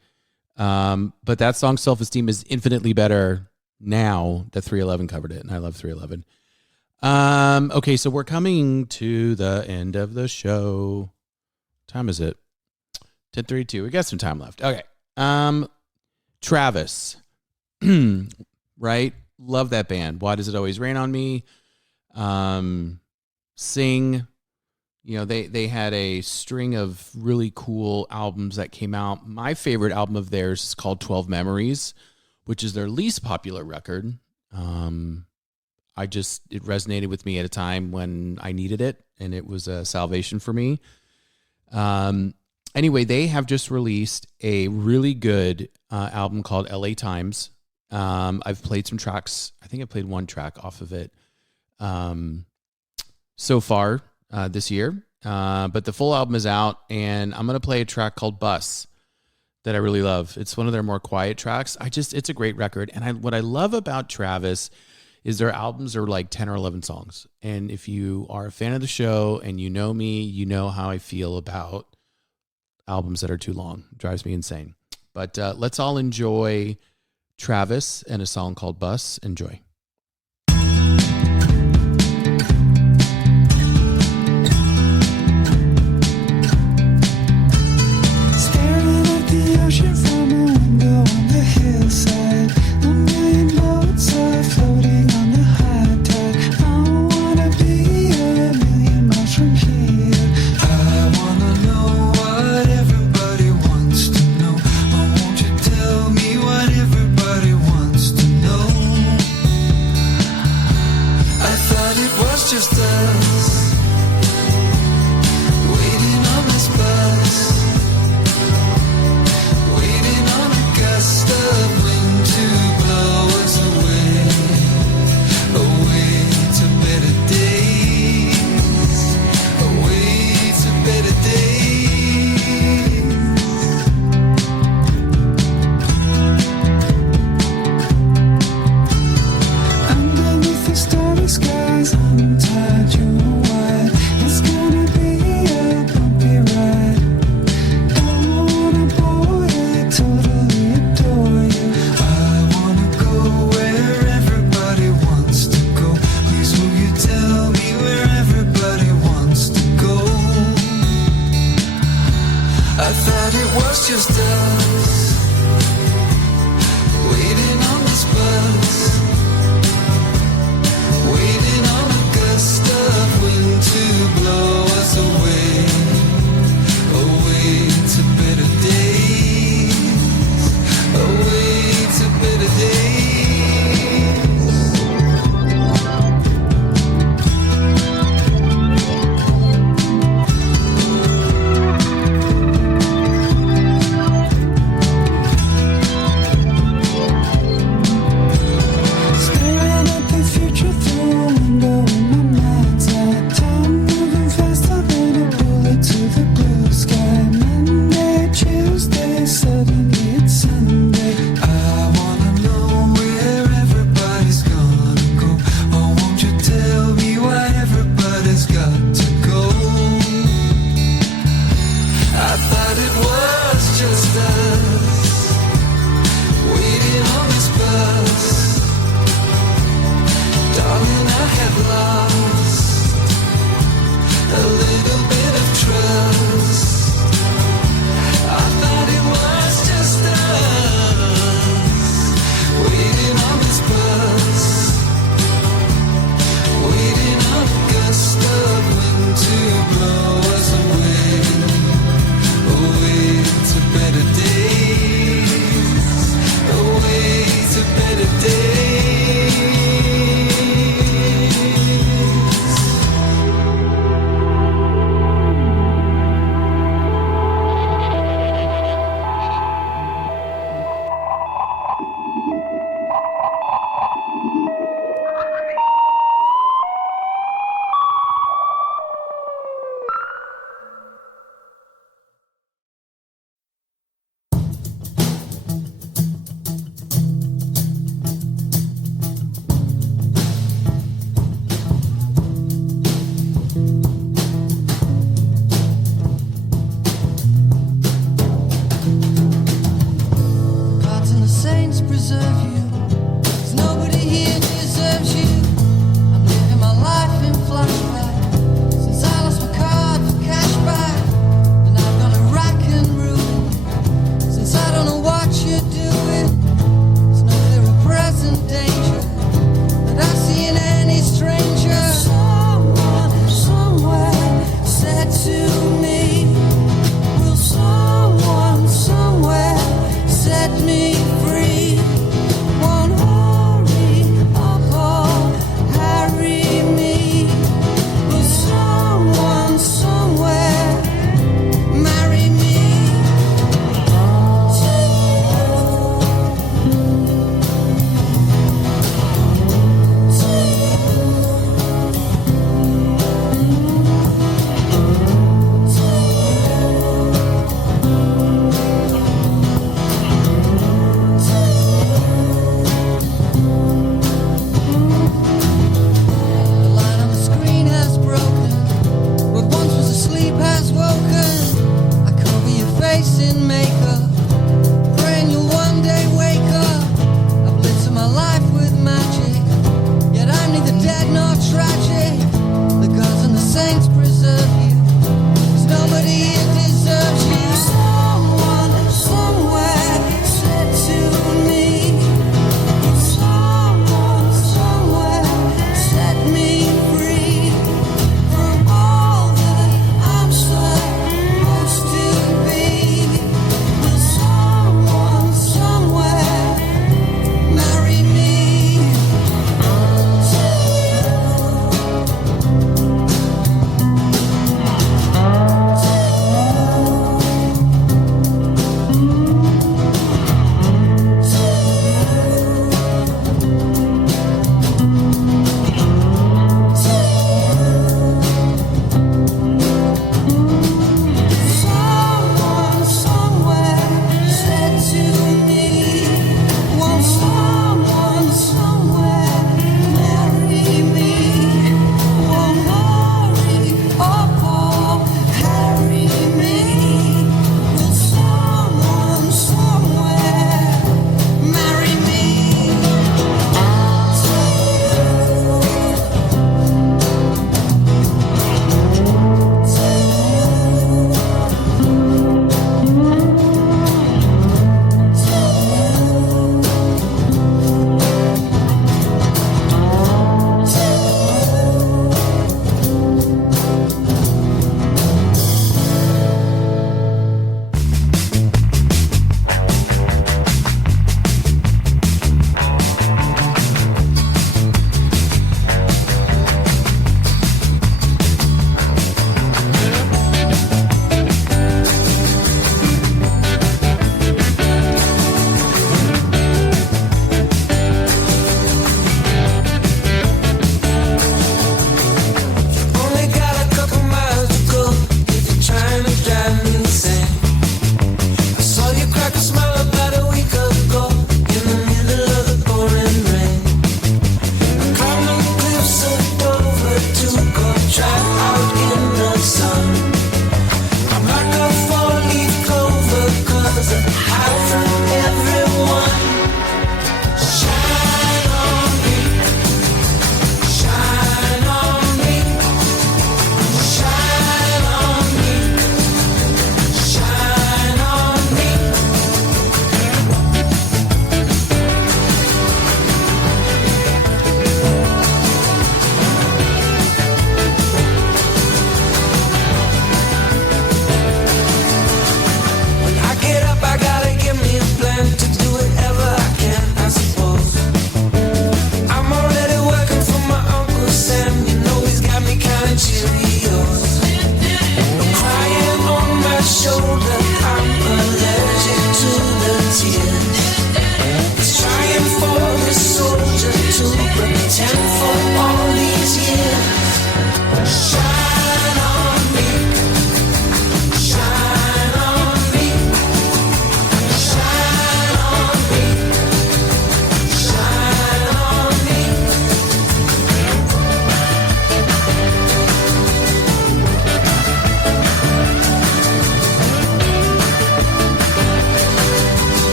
But that song, Self-Esteem, is infinitely better now that 311 covered it, and I love 311. Okay, so we're coming to the end of the show. What time is it? 10:32. We got some time left. Okay. Travis. Right? Love that band. Why Does It Always Rain on Me? Sing. You know, they had a string of really cool albums that came out. My favorite album of theirs is called 12 Memories, which is their least popular record. It resonated with me at a time when I needed it, and it was a salvation for me. Anyway, they have just released a really good album called LA Times. I've played some tracks. I think I played one track off of it so far this year. But the full album is out, and I'm going to play a track called Bus that I really love. It's one of their more quiet tracks. It's a great record. And what I love about Travis is their albums are like 10 or 11 songs. And if you are a fan of the show and you know me, you know how I feel about albums that are too long. It drives me insane. But let's all enjoy Travis and a song called Bus. Enjoy. Staring at the ocean from a window on the hillside. A million boats are floating on the high tide. I wanna be a million miles from here. I wanna know what everybody wants to know. Oh, won't you tell me what everybody wants to know? I thought it was just us, waiting on this bus, waiting on a gust of wind to blow us away, away to better days, away to better days.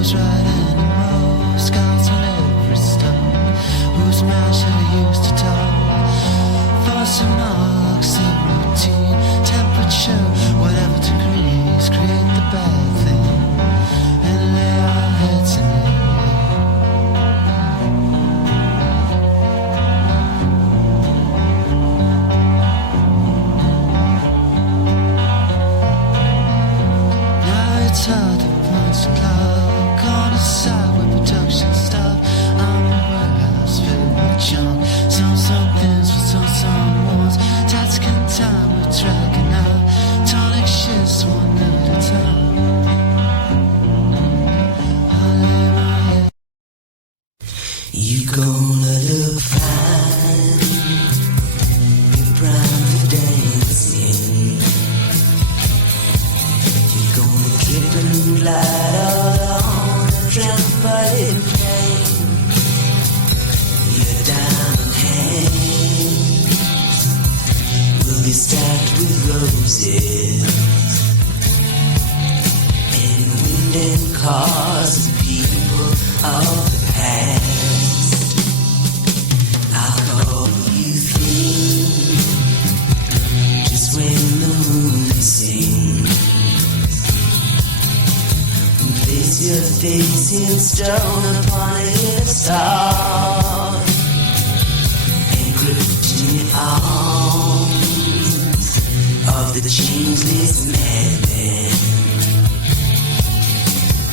Who's riding the most? Scouts on every stone. Whose mouth should I use to talk? For some marks, some routine, temperature, whatever degrees, create the bad thing and lay our heads in it. Now it's hard to punch the clock on a side with production stuff. I'm a warehouse filled with junk. Some things for some wants. Tasking time, we're tracking out. Tonic shifts one at a time. I lay my head. You gonna look fine. You're brown for dancing. You're gonna trip and glide out on a trampoline plane. Your diamond hands will be stacked with roses and wind and cars and people of the past. I'll call you through just when the moon sings. Place your face in stone upon a star, encrypted in the arms of the changeless madman.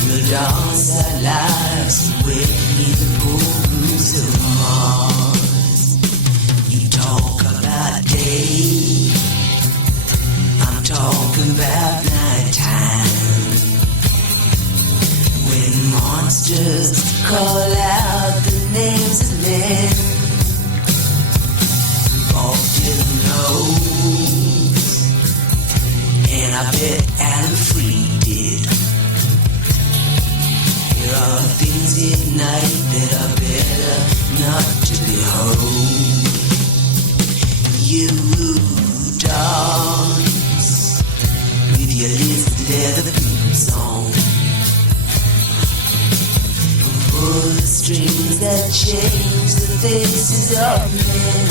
We'll dance our lives away in the ballrooms of Mars. You talk about day, I'm talking about nighttime. When monsters call out the names of men, Bob Dylan knows, and I bet Alan Freed did. There are things at night that are better not to behold. You dance with your lizard leather boots on. Pull the strings that change the faces of men.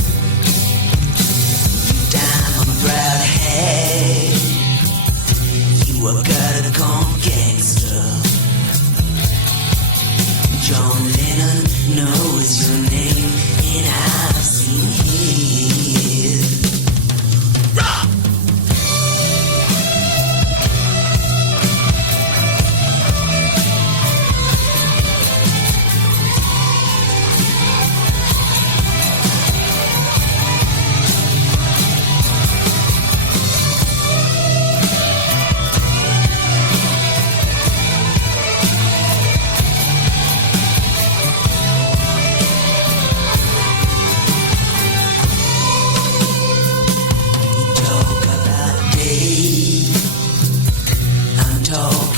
You diamond brown head, you a gutter-gone gangster. John Lennon knows your name, and I've seen his. Rock!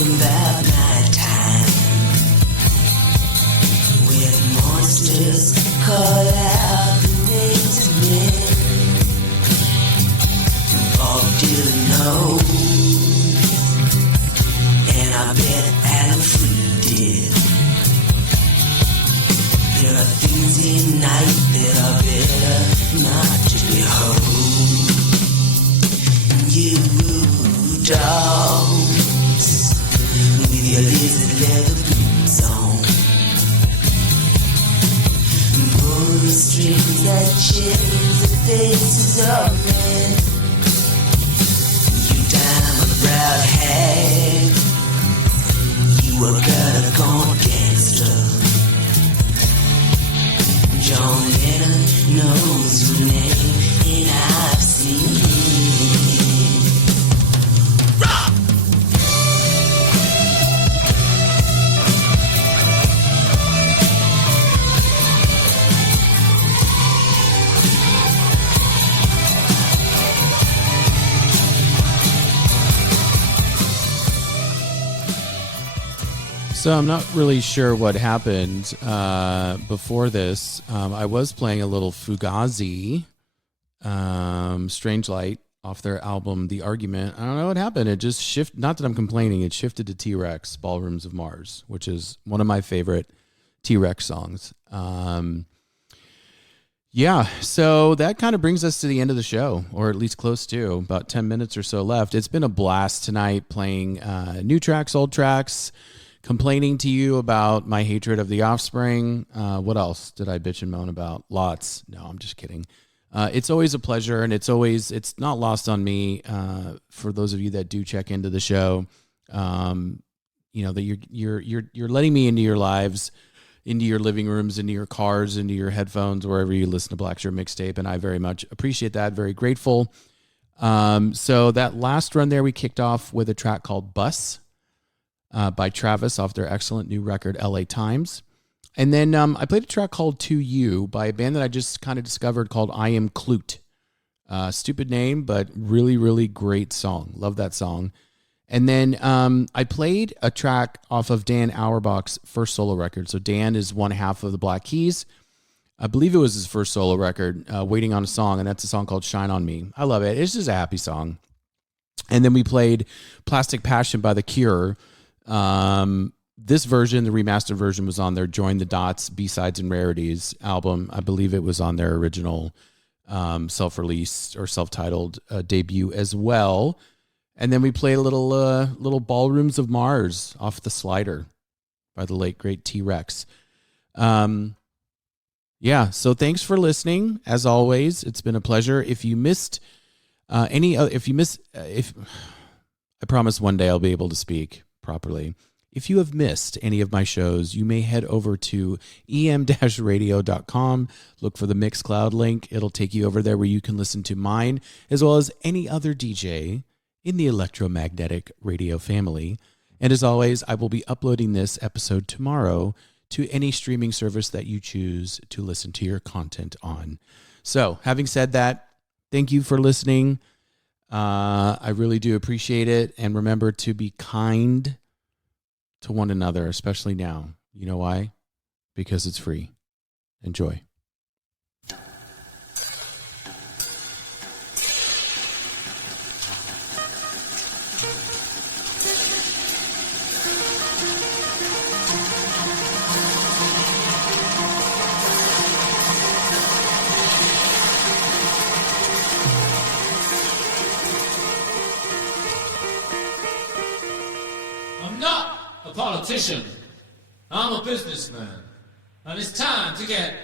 About nighttime, when monsters call out the names of men. Bob Dylan knows, and I bet Alan Freed did. There are things in night that are better not to behold. You dance your lizard leather boots on. Pull the strings that change the faces of men. You diamond brown head, you a gutter-gone gangster. John Lennon knows your name, and I've seen it. Rock! So I'm not really sure what happened before this. I was playing a little Fugazi, Strange Light, off their album The Argument. I don't know what happened. It just shifted. Not that I'm complaining. It shifted to T-Rex, Ballrooms of Mars, which is one of my favorite T-Rex songs. Yeah, so that kind of brings us to the end of the show, or at least close to, about 10 minutes or so left. It's been a blast tonight playing new tracks, old tracks, complaining to you about my hatred of The Offspring. What else did I bitch and moan about? Lots. No, I'm just kidding. It's always a pleasure, and it's not lost on me, for those of you that do check into the show, that you're letting me into your lives, into your living rooms, into your cars, into your headphones, wherever you listen to Black Shirt Mixtape, and I very much appreciate that. Very grateful. So that last run there, we kicked off with a track called Bus by Travis off their excellent new record, LA Times. And then I played a track called To You by a band that I just kind of discovered called I Am Clute. Stupid name, but really, really great song. Love that song. And then I played a track off of Dan Auerbach's first solo record. So Dan is one half of the Black Keys. I believe it was his first solo record, Waiting on a Song, and that's a song called Shine on Me. I love it. It's just a happy song. And then we played Plastic Passion by The Cure. This version, the remastered version, was on their Join the Dots B-Sides and Rarities album. I believe it was on their original self-released or self-titled debut as well. And then we played a little Ballrooms of Mars off the Slider by the late great T-Rex. So thanks for listening. As always, it's been a pleasure. If you missed I promise one day I'll be able to speak properly. If you have missed any of my shows, you may head over to em-radio.com. Look for the Mixcloud link. It'll take you over there where you can listen to mine as well as any other DJ in the electromagnetic radio family. And as always, I will be uploading this episode tomorrow to any streaming service that you choose to listen to your content on. So, having said that, thank you for listening. I really do appreciate it. And remember to be kind to one another, especially now. You know why? Because it's free. Enjoy. Politician. I'm a businessman, and it's time to get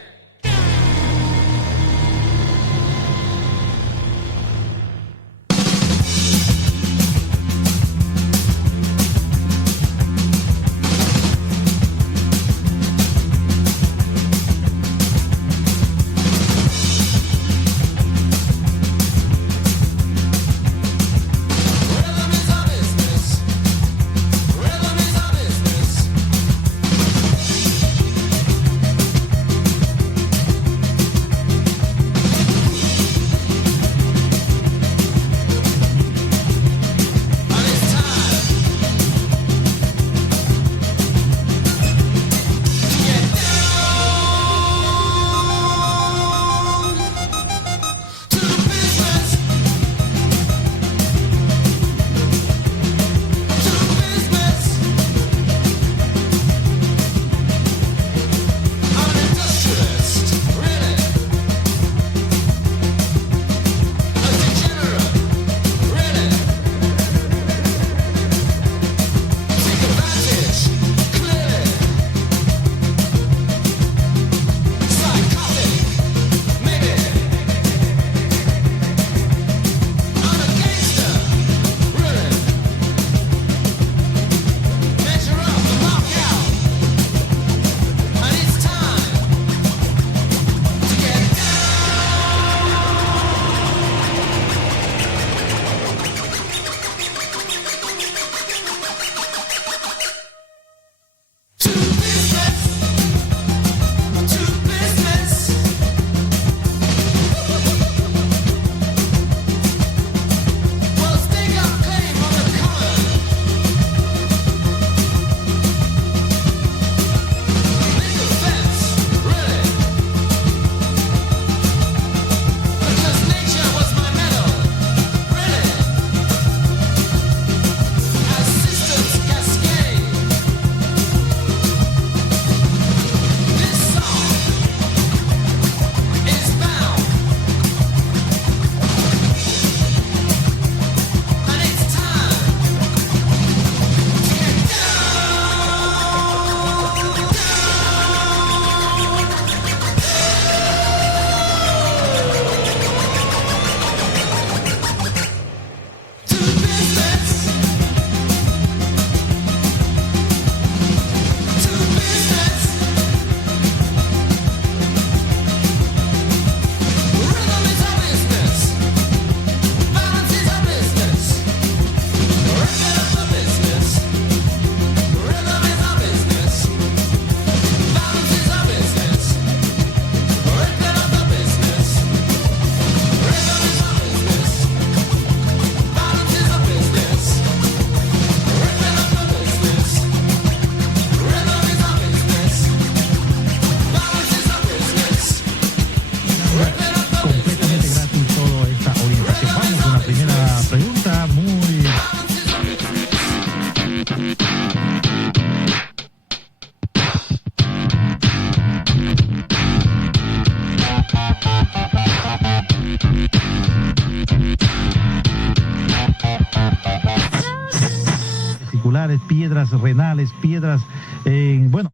cardiovasculares, piedras renales, piedras, bueno.